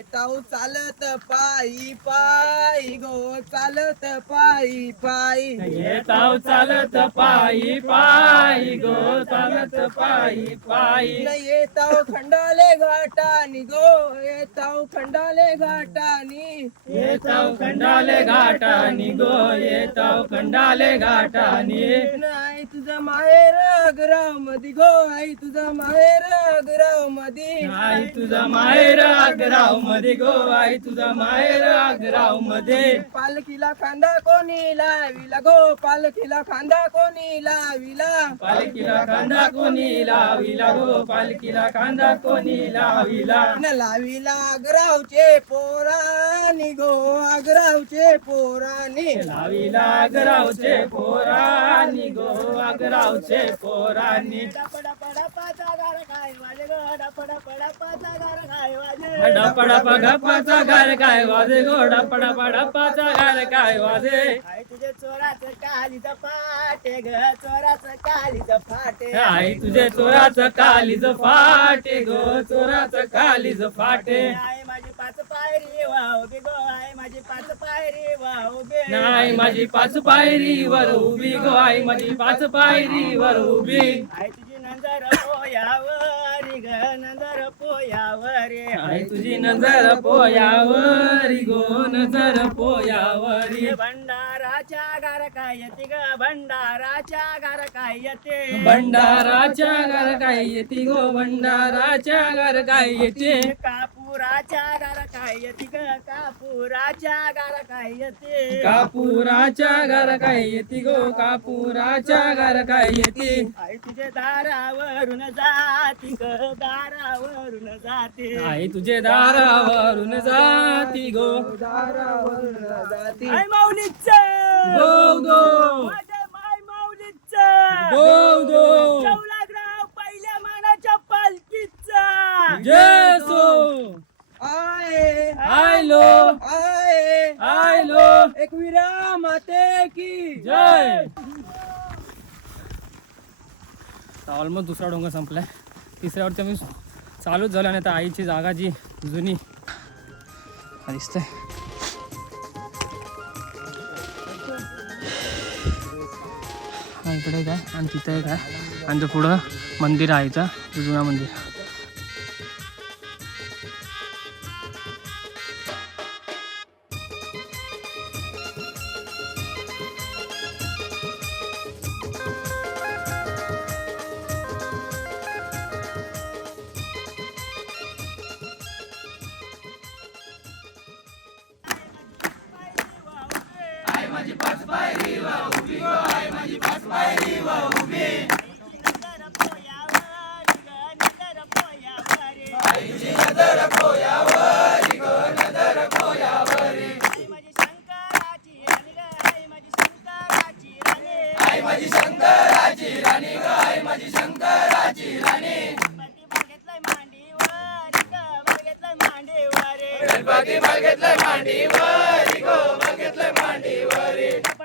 येताव चालत पायी पायी गो, चालत पायी पायी, येताव चालत पायी पायी गो, चालत पायी पायी. येताव खंडाले घाटानी गो, येताव खंडाले घाटानी, येताव खंडाले घाटानी गो, येताव खंडाले घाटानी. आई तुझा माहेर आग्राव मधी गो, आई तुझा माहेर आग्राव मधी, आई तुझा माहेर आग्राव मध्ये गो, आई तुझा माहेर आग्राव मध्ये. पालखीला खांदा कोणी लाविला गो, पालखीला खांदा कोणी लाविला, पालखीला कांदा कोणी लाविला गो, पालखीला कांदा कोणी लाविला. न लाविला आग्रावचे पोरानी गो, आग्रावचे पोरानी, लाविला आग्रावचे पोरानी गो, आग्रावचे पोरानी. डपडपाचा गार काय वाजे गो, डपडपाचा गार काय वाजे. डपडपा गप्पाचा घर काय वाजे गो, डपडपा डप्पाचा घर काय वाजे. आई तुझे चोराचं कालीचं फाटे ग, चोराचं कालीचं फाटे. आई तुझे चोराचं कालीज फाटे गो, चोराचं कालीज फाटे. आई माझी 5 पायरी वाव बे गो, आई माझी 5 पायरी वाव बे. नाही माझी 5 पायरीवर उभी गो, आई माझी 5 पायरीवर उभी. आई तुझी नंदर पोयावरी ग, नंदर पोयावरी. आई तुझी नजर पोयावरी गो, नजर पोयावरी. भंडाराच्या गार काय येते ग, भंडाराच्या गार काय येते. भंडाराच्या घर काय येते गो, भंडाराच्या घर काय येते. कापुराच्या गार काय येते ग, कापुराच्या गार काय येते. कापुराच्या घर काय येते गो, कापुराच्या घर काय येते. आई तुझे दारावरून जाती ग, दारावरून जाते. आई तुझे दारावरून जाती गो, दारावरून जाती. आई माऊलीच गो गो माझ्या माय माऊलीच गो गो. चौलाग्राव पहिल्या मानाच्या पालखीचा जय सो आये आयलो आये आयलो एक वीरा माते की जय. ऑलमोस्ट दुसरा डोंगर संपलाय, तिसऱ्यावरती आम्ही चालूच झालो. आणि आता आईची जागा जी जुनी दिसतंय, हा इकडे काय आणि तिथे काय, आणि तो पुढं मंदिर आहे इथं, जुना मंदिर.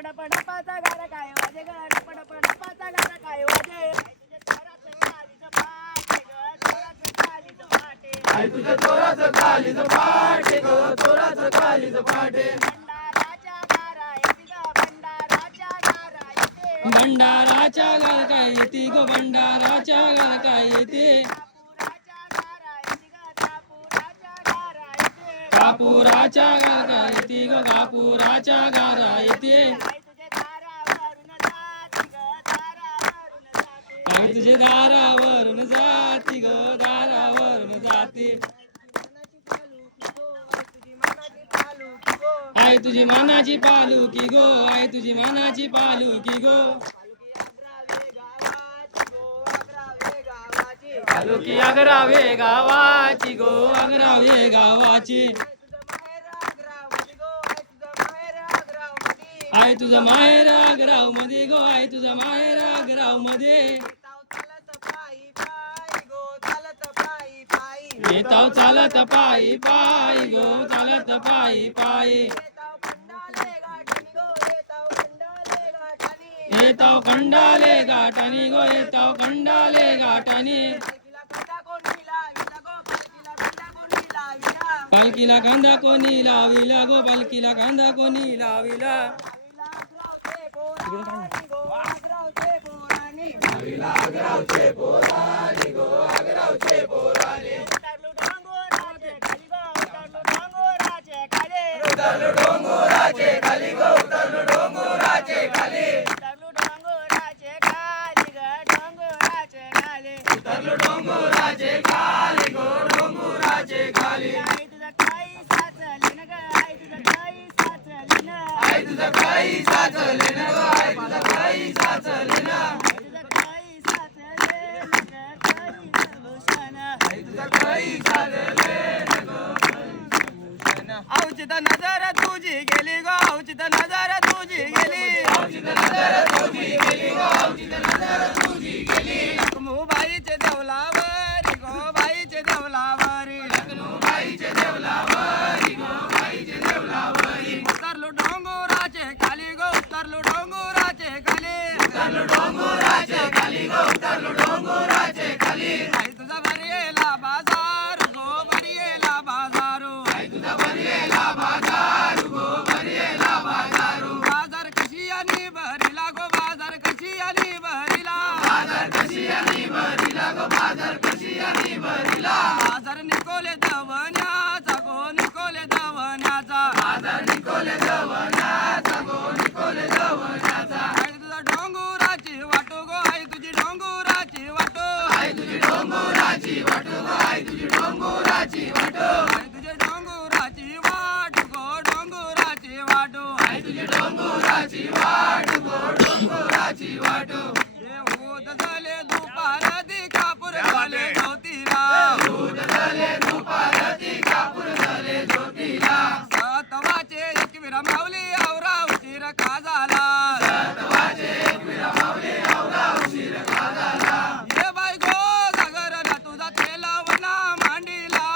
डपडपाचा गार काय वाजे ग, डपडपाचा गार काय वाजे. आई तुझे चोराचं कालीचं फाटे ग, चोराचं कालीचं फाटे. भंडाराच्या गारा येते ग, भंडाराच्या गारा येते. भंडाराच्या घर काय येते गो, भंडाराच्या घर काय येते. कापुराच्या घर काय येते गो, कापुराच्या गारा येते. आई तुझे दारावरून जाती ग, दारावरून जाते. आई तुझी मानाची पालुकी गो, आई तुझी मानाची पालुकी गो. तालुकी आग्रावे गावाची गो आग्रावे गावाची आहे तुझं माहेर आग्राव मध्ये गो आहे तुझं माहेर आग्राव मध्ये येताव चालत पायी पायी गो चालत पायी पायी येताव कंडाले गाठानी गो येताव कंडाले गाठानी पालखीला कांदा कोणी लाविला गो पालखीला कांदा कोणी लाविला औचित नजर तुझी गेली गो औचित नजर तुझी गेली लखनूबाईचे देवलावरी गो बाईचे देवलावरी उतरलो डोंगराचे खाली गो उतरलो डोंगराचे खाली आई तुझा बरियेला बाजार गो बरियेला बाजारू बाजार कशी आणि भरीला गो बाजार कशी आणि भरीला बाजार निकोले दवण्याचा गो निकोले दवण्याचा आई तुझा डोंगराची वाटो गो आई तुझी डोंगराची वाटो आई तुझे डोंगराची वाट गो डोंगराची वाट हे होत झाले दुपार दी कापूर झाले ज्योतीला सतवाचे एकविरा माऊली आवरा उशीर का झाला ये बाई गो जागरण तुझा तेलवना मांडीला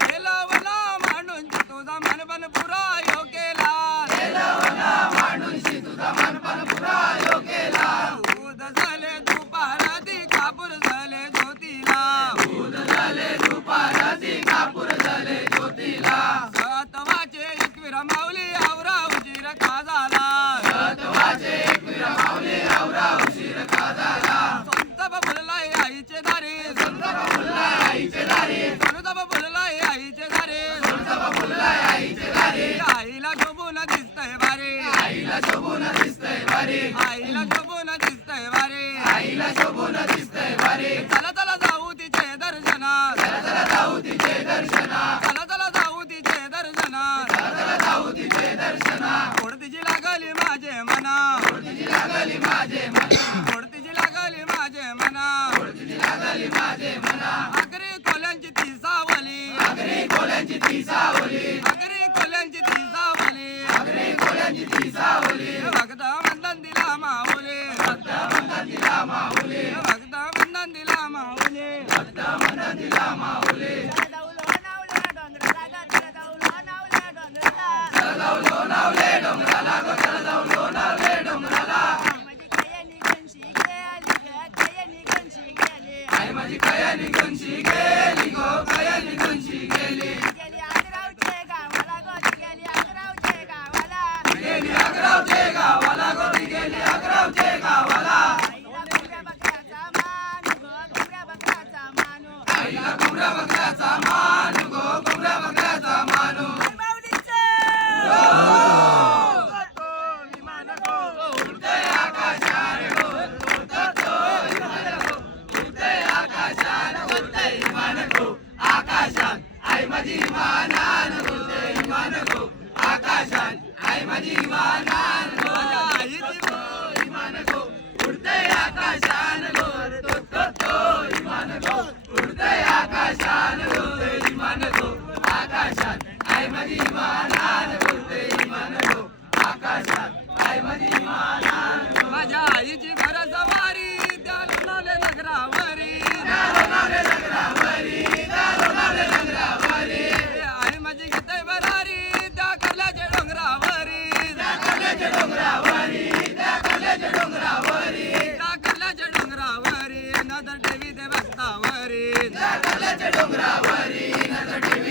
तेलवना मांडून तुझा मनपण पुरा योग केला दूध झाले दुपार दी कापूर झाले ज्योतीला सतवाचे एकविरा माऊली आवरा उशीर का झाला संताप फुललाय आईचे दारे संताप फुललाय आईचे दारे आईला शोभून दिसतंय बारे आईला शोभून दिसतंय बारे चला चला जाऊ तिचे दर्शना चला जाऊ तिचे दर्शना गोड तिची लागली माझे मना आगरी कोल्यांची ती सावली भक्त मंदन दिला माऊले माझी कयानी गंशी गेली गो कयानी गंशी गेली गेली आग्रावचे गावाला गो गेली आग्रावचे गावाला गेली आग्रावचे गावाला गो गेली आग्रावचे गावाला आईला कोंबड्या बकऱ्याचा मान गो कोंबड्या बकऱ्याचा मानू आईला कोंबड्या बकऱ्याचा मान गो कोंबड्या बकऱ्याचा मानू माऊलीचे तो विमान गो उडते आकाशाने गो उडतो विमान गो उडते आकाशाने उडते विमान गो आकाशात आई माझी विमानान उडते विमान गो आकाशात आई माझी विमानान गो आई विमान गो उडते माझ्या आईची घर सवारी त्या लोणावले नगरावरी आई माझी गीते बरारी त्या कर्ल्याच्या डोंगरावरी त्या कर्ल्याच्या डोंगरावरी नजर ठेवी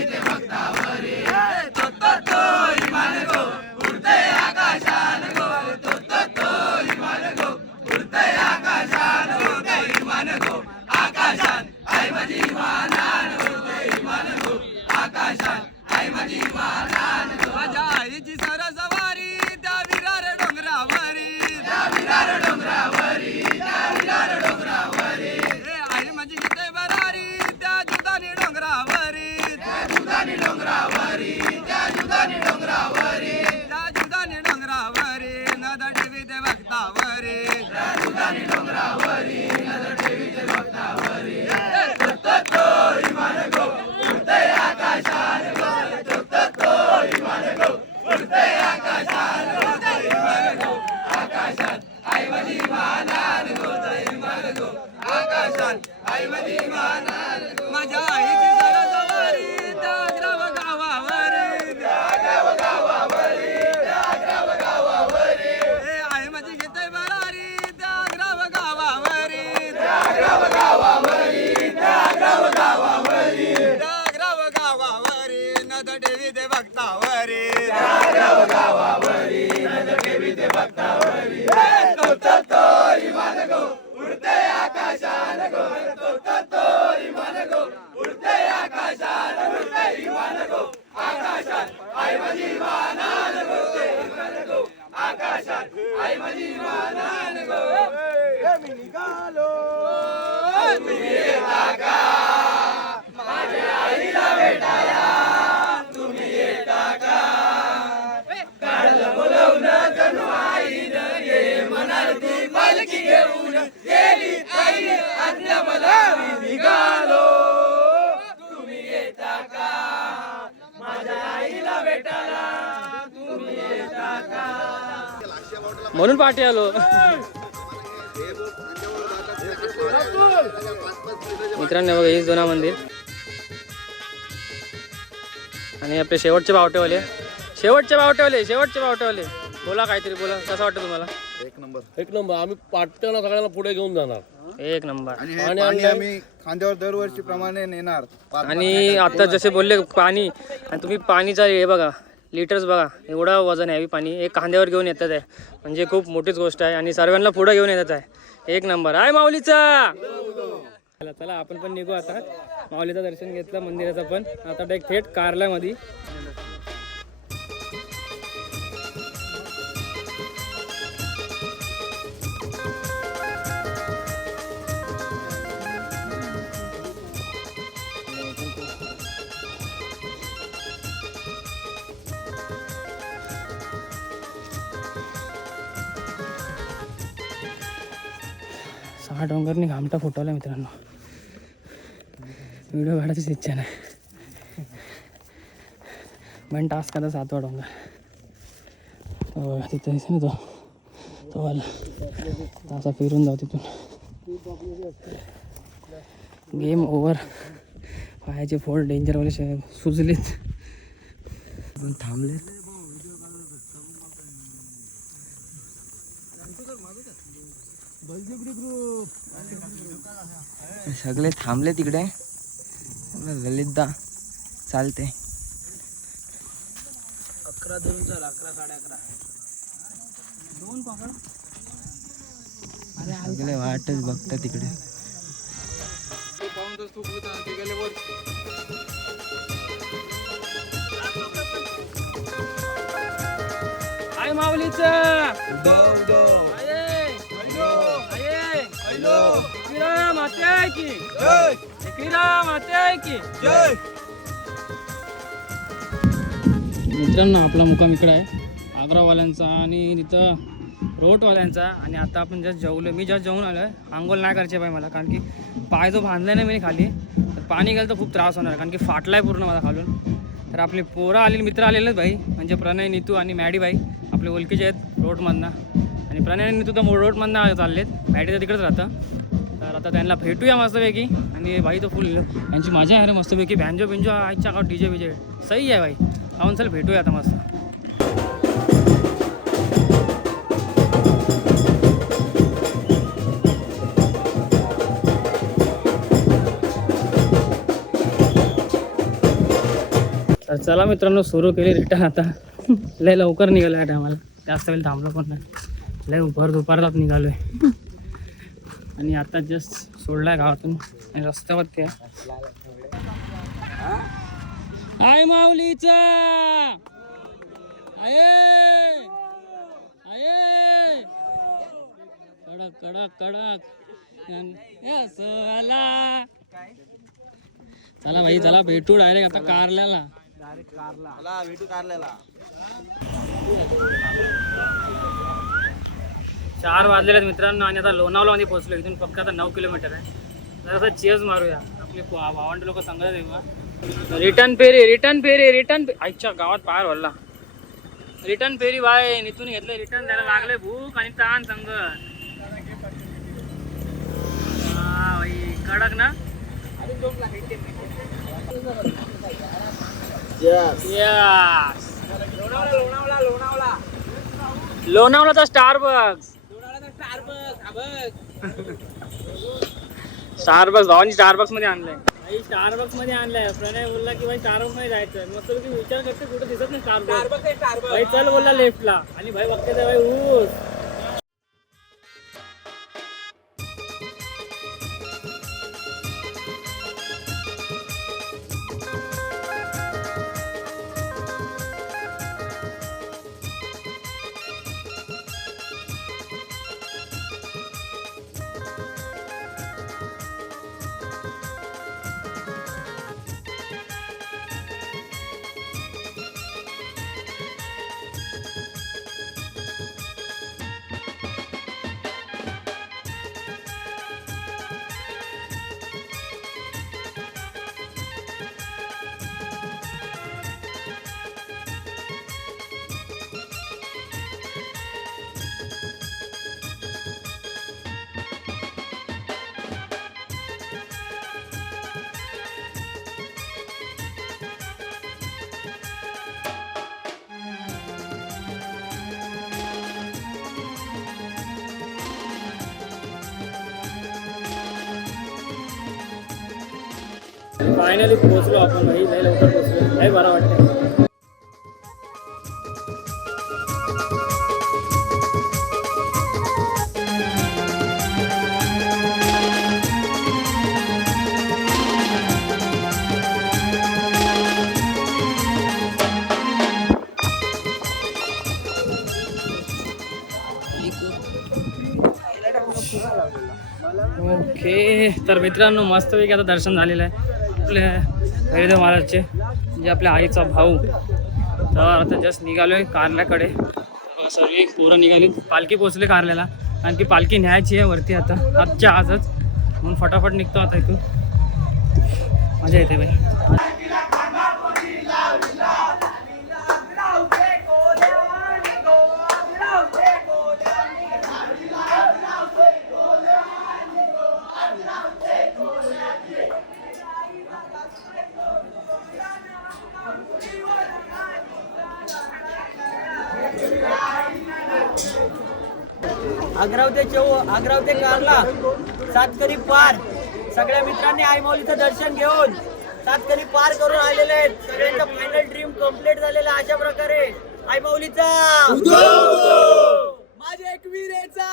ते भक्तावरी तो इमान गो उडते आकाशान गो तो इमान गो उडते आकाशान उडते इमान गो आकाशान आई माझी इमानान उडते इमान गो आकाशान आई माझी इमानान माझ्या आईची सरसवारी त्या विरार डोंगरावरी आई माझी गीते बरारी त्या जुदानी डोंगरावरी त्या जुदानी डोंगरावरी नद ठेवी ते भक्तावरी तो इमान गो उडते आकाशान गो तो इमान गो उडते आकाशान उडते इमान गो आकाशान आई माझी इमानान गो इमान गो आकाशान आई माझी इमानान गो माझ्या आईची सरसवारी त्या ग्राम गावावरी आई माझी गीते बरारी त्या ग्राम गावावरी नद ठेवी ते भक्तावरी तो इमान गो उडते आकाशान गो तो इमान गो उडते आकाशान उडते इमान गो आकाशात आई माझी इमानान गो इमान गो आकाशात आई माझी इमानान गो मी निघालो तुम्ही येता का माझ्या आईला भेटायला तुम्ही येता का काढलं बोलवलं जणू आईनं ये मनाली पालखी घेऊन गेली आई आज्ञा मला मी निघालो तुम्ही येता का माझ्या आईला भेटायला तुम्ही येता का म्हणून पाठी आलो मित्रांनो बघा हेच जुना मंदिर आणि आपले शेवटचे बावटेवाले बोला काहीतरी बोला कसं वाटतं तुम्हाला एक नंबर आम्ही पाटणा सगळ्यांना पुढे घेऊन जाणार एक नंबर आणि आम्ही खांद्यावर दरवर्षी प्रमाणे नेणार आणि आता जसे बोलले पाणी आणि तुम्ही पाणीचा हे बघा लिटर्स बघा एवढा वजन आहे पाणी एक खांद्यावर घेऊन येतात आहे म्हणजे खूप मोठीच गोष्ट आहे आणि सर्वांना पुढे घेऊन येतात आहे एक नंबर आहे माऊलीचा चला आपण पण निघू आता माऊलीचं दर्शन घेतलं मंदिराचं पण आता डायरेक्ट थेट कारल्यामध्ये सहा डोंगरनी घामटा फुटवला मित्रांनो व्हिडिओ काढायचीच इच्छा नाही पण टास्क आता 7वा डोंगर तिथं दिसे ना तो आला असा फिरून जाऊ तिथून गेम ओव्हर पायाचे फोड डेंजरवाले सुजलेत पण थांबलेत सगळे थांबले तिकडे ललितदा चालते 11 धरून चल 11 11:30 दोन पकड सगळे वाटच बघता तिकडे आई माऊलीचा मित्रांनो आपला मुक्काम इकडे आहे आग्रावाल्यांचा आणि तिथं रोटवाल्यांचा. आणि आता आपण जस्ट जेवलो, मी जस्ट जेवून आलो आहे. आंघोळ नाही करायची बाई मला, कारण की पाय जो बांधला नाही मी खाली तर पाणी गेलं तर खूप त्रास होणार, कारण की फाटला आहे पूर्ण माझा खालून. तर आपली पोरं आलेली, मित्र आलेलेच भाई, म्हणजे प्रणय, नीतू आणि मॅडी बाई आपले ओळखीचे आहेत रोडमधनं. आणि प्रणय आणि नीतू तर रोडमधनं चाललेत, मॅडी तर तिकडेच राहतं. तर आता त्यांना भेटूया मस्तपैकी. आणि भाई तो फुल यांची मजा आहे रे मस्तपैकी, बँजो बिंजो आईच्या का डीजे बिजे सही आहे भाई. जाऊन चल भेटूया आता मस्त. तर चला मित्रांनो, सुरू केली रिटर्न आता. लय लवकर निघालो या टायमाला, जास्त वेळ थांबलो पण नाही, लय भर दुपारलाच निघालो आहे. आणि आता जस्ट सोडलाय गावातून आणि रस्त्यावरती आहे. आय माऊलीचा आये आये कडक कडक कडक आला. चला भाई, चला भेटू डायरेक्ट आता कारल्याला. भेटू कारल्याला. 4 वाजलेले आहेत मित्रांनो आणि आता लोणावळामध्ये पोहोचलो. इथून फक्त आता 9 किलोमीटर आहे. जरासं चेअर्स मारूया. आपले भावंड लोक सांगत तेव्हा रिटर्न फेरी आईच्या गावात पार भरला. रिटर्न फेरी बाय इथून घेतलं. रिटर्न द्यायला लागले भूक आणि ताण संगत. भाई कडक ना. लोणावळाचा स्टारबक्स भावानी स्टारबक्स मध्ये आणलंय. भाई स्टारबक्स मध्ये आणलंय. प्रणय बोलला की भाई स्टारबक्स मध्ये जायचं. मस्त विचार करते कुठे दिसत नाही स्टारबक्स. भाई चल बोलला लेफ्टला आणि भाई बघते भाई ऊस. फायनली पोहोचलो आपण भाई. लय लवकर पोहोचलो, लय बरं वाटतं. ओके, तर मित्रांनो मस्तपैकी आता दर्शन झालेलं आहे आपल्या हरिदेव महाराजचे, म्हणजे आपल्या आईचा भाऊ. तर आता जस्ट निघालो आहे कारल्याकडे. सर्व पोरं निघाली, पालखी पोचले कारल्याला. आणखी पालखी न्यायची आहे वरती आता आजच्या आजच, म्हणून फटाफट निघतो आता इथून. मजा येते बाई. आग्राव ते कारला 7 करी पार. सगळ्या मित्रांनी आई माऊलीचं दर्शन घेऊन 7 करी पार करून आलेले आहेत. सगळ्यांचा फायनल ड्रीम कम्प्लीट झालेला. अशा प्रकारे आई माऊलीचा माझ्या एकविरेचा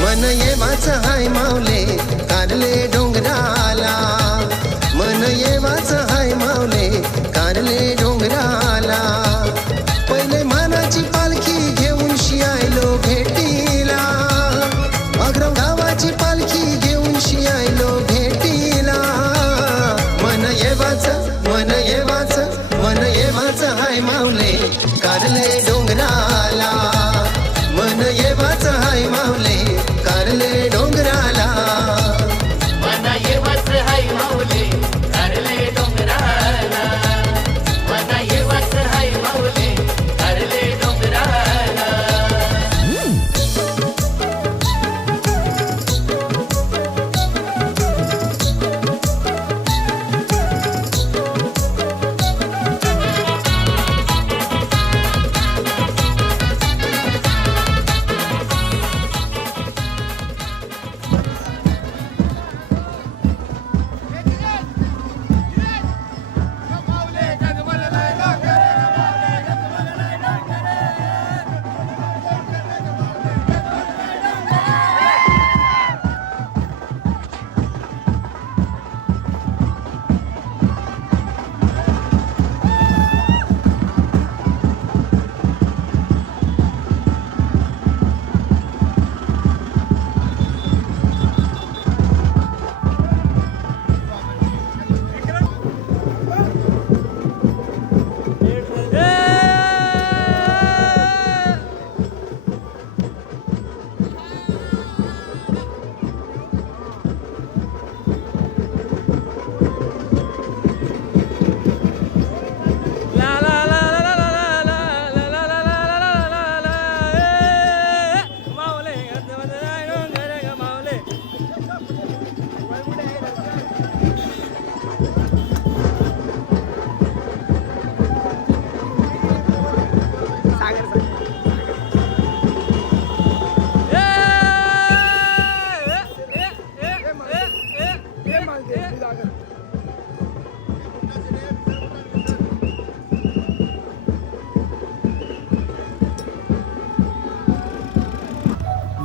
मन ये वाच हाय माऊले कारले डोंगराला मन येवाच हाय माऊले कारले डोंगराला पहिले मानाची पालखी घेऊन शियायलो भेटीला आग्रव गावाची पालखी घेऊन शियायलो भेटीला मन येवाच हाय माऊले कारले डोंगराला मन येवाच हाय माऊले कारले डोंगराला मन येवाच हाय माऊले कारले डोंगराला मन येवाच हाय माऊले कारले डोंगराला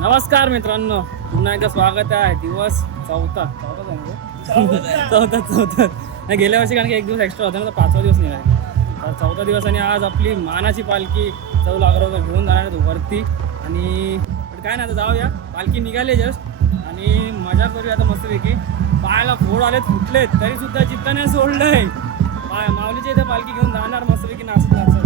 नमस्कार मित्रांनो, पुन्हा एकदा स्वागत आहे. दिवस चौथा नाही, गेल्या वर्षी कारण की एक दिवस एक्स्ट्रा होता ना, तर 5वा दिवस निघाला. तर 4था दिवस आणि आज आपली मानाची पालखी चौ लागरोबर घेऊन जाणार आहेत वरती. आणि काय नाही, आता जाऊया. पालखी निघाली जस्ट आणि मजा करूया आता मस्तपैकी. पायाला फोड आलेत, फुटलेत, तरी सुद्धा चित्ताने सोडलंय. माऊलीच्या इथे पालखी घेऊन जाणार मस्तपैकी नाचत नाचत.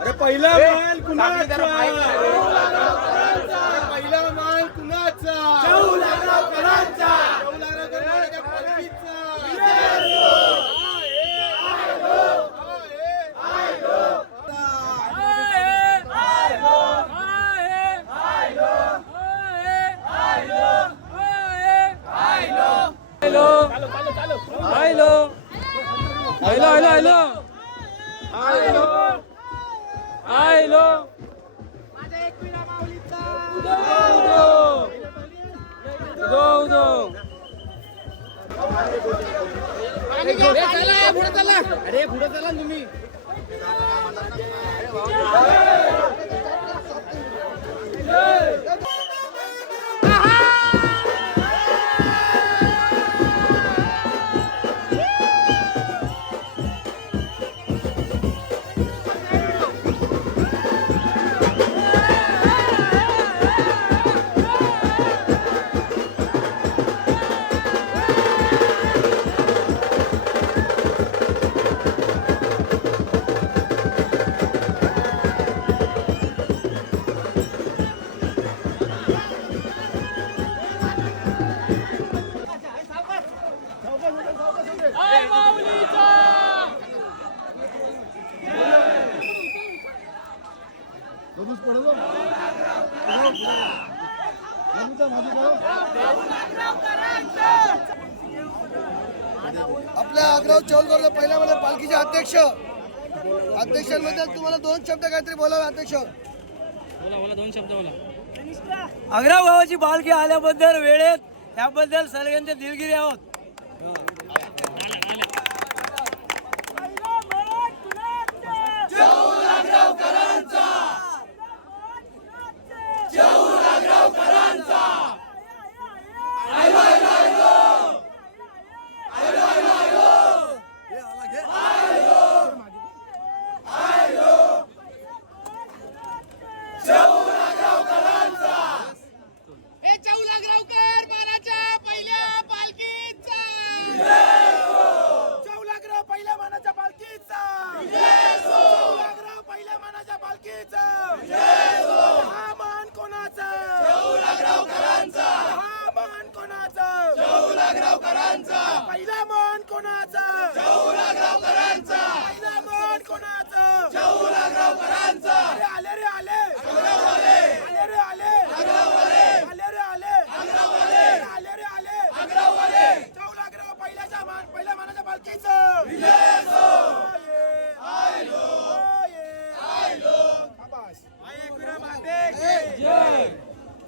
अरे पहिला माल कुणाचा? पहिला माल कुणाचा? चौलागावकरांचा. चौलागावकरांच्या पालखीचा. आपल्या आग्रह चौलगडला पहिल्या मध्ये पालखीचे अध्यक्षांबद्दल तुम्हाला 2 शब्द काहीतरी बोलावे. अध्यक्ष बोला 2 शब्द बोला. अग्रव गावाची पालखी आल्याबद्दल वेळेत त्याबद्दल सगळ्यांचे दिलगिरी आहोत.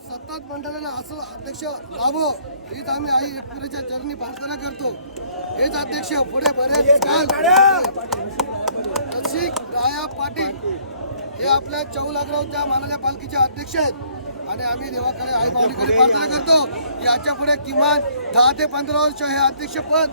सत्ताच मंडळाला असं अध्यक्ष लाभो हीच आम्ही आई पुरेच्या चरणी प्रार्थना करतो. हेच अध्यक्ष पुढे बरेच काल रसिक राया पाटील हे आपल्या चौलागरावच्या मानाच्या पालखीचे अध्यक्ष आहेत आणि आम्ही देवाकडे आई माऊलीकडे प्रार्थना करतो याच्या पुढे किमान 10 ते 15 वर्ष हे अध्यक्षपद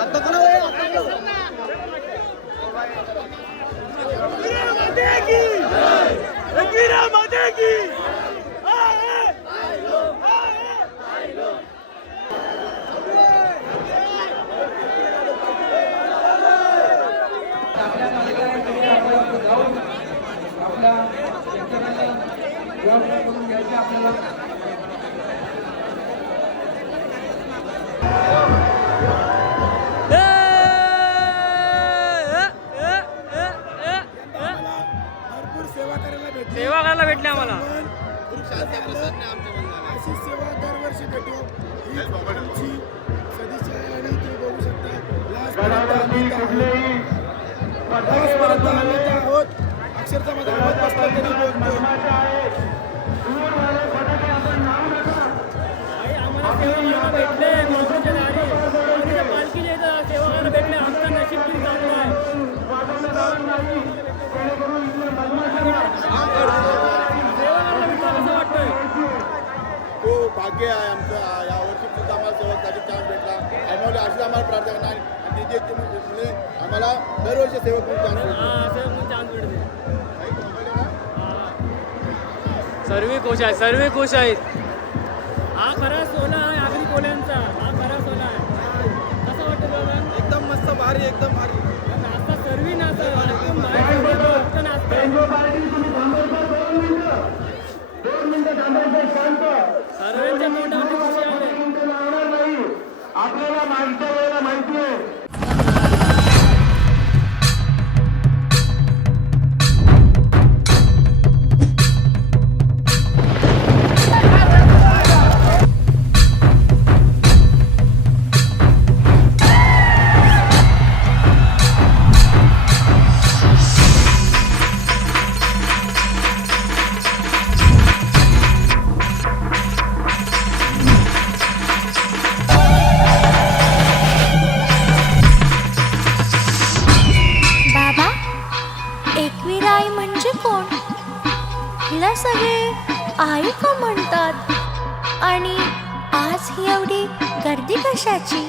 आता आपल्या शेतकऱ्यांना व्यवसाय करून घ्यायचे आपल्याला. भरपूर सेवा करायला भेटली. सेवा करायला भेटली आम्हाला. अशी सेवा दरवर्षी भेटू ही आमची सदिच्छा आहे आणि तुम्ही बघू शकता लास्टपर्यंत आम्ही इथं आहोत. अक्षरशः माझा आवाज बसला तरी बोलतो. आम्हाला सेवा करायला भेटले. मोठ्याच्या दारी मोठ्याच्या पालखीच्या इथं सेवा करायला भेटले. आमचं नशीब किती चांगलं आहे. सेवा करायला भेटलं असं वाटतंय. खूप भाग्य आहे आमचं. या वर्षी सुद्धा आम्हाला सेवकाची चान्स भेटला. आम्हाला अशीच आम्हाला प्रार्थना आणि तिथे मुले आम्हाला दरवर्षी सेवक म्हणून चान्स भेटतो. चान्स भेटते. सर्व खुश आहेत. हा खरा सोला आहे आगरी कोल्यांचा. हा खरा सोला आहे. कसं वाटतं बाबा? एकदम मस्त भारी एकदम भारी. नाचता सर्वी नाचतात एकदम भारी सर्वांच्या तोंडावरती खुशी आहे. आपल्याला मागच्या वेळेला माहिती आहे हिला सगळे आई का म्हणतात आणि आज ही एवढी गर्दी कशाची?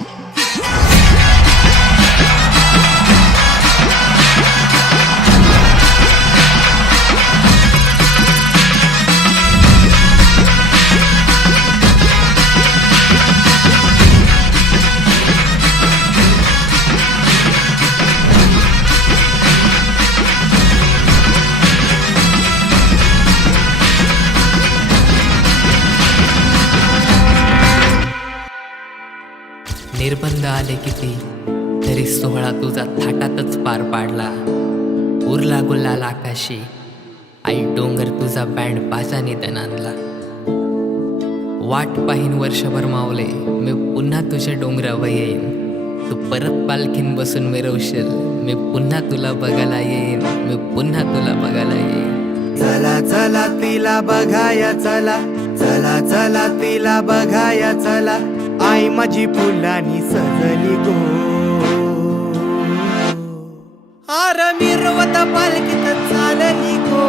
निर्बंध आले किती तरी सोहळा तुझा थाटातच पार पाडला. उरला गुलाल आकाशी आई डोंगर तुझा बँड बाजाने आणला. वाट पाहीन वर्षभर मावले मी पुन्हा तुझ्या डोंगरावर येईन. तू परत पालखीन बसून मिरवशील मी पुन्हा तुला बघायला येईन. मी पुन्हा तुला बघायला येईन. चला चला तिला बघाया चला. चला चला तिला बघाया चला. आई माझी फुलांनी सजली गो. आर मिरवत पालखीत चालली गो.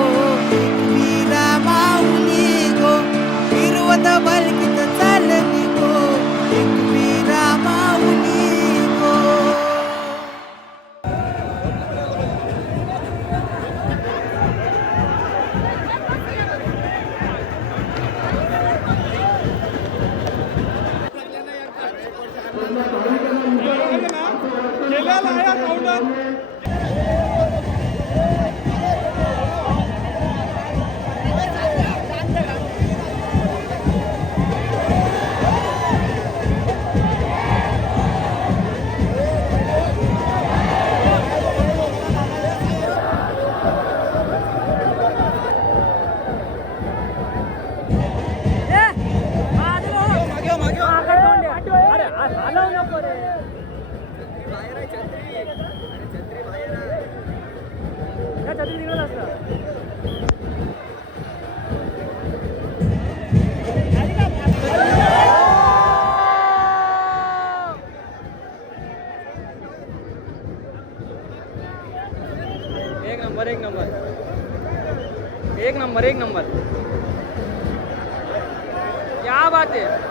वीरा माऊली गो. मिरवत पालखीत चालली गो. वीरा माऊली गो. एक नंबर क्या बात है.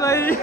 भाई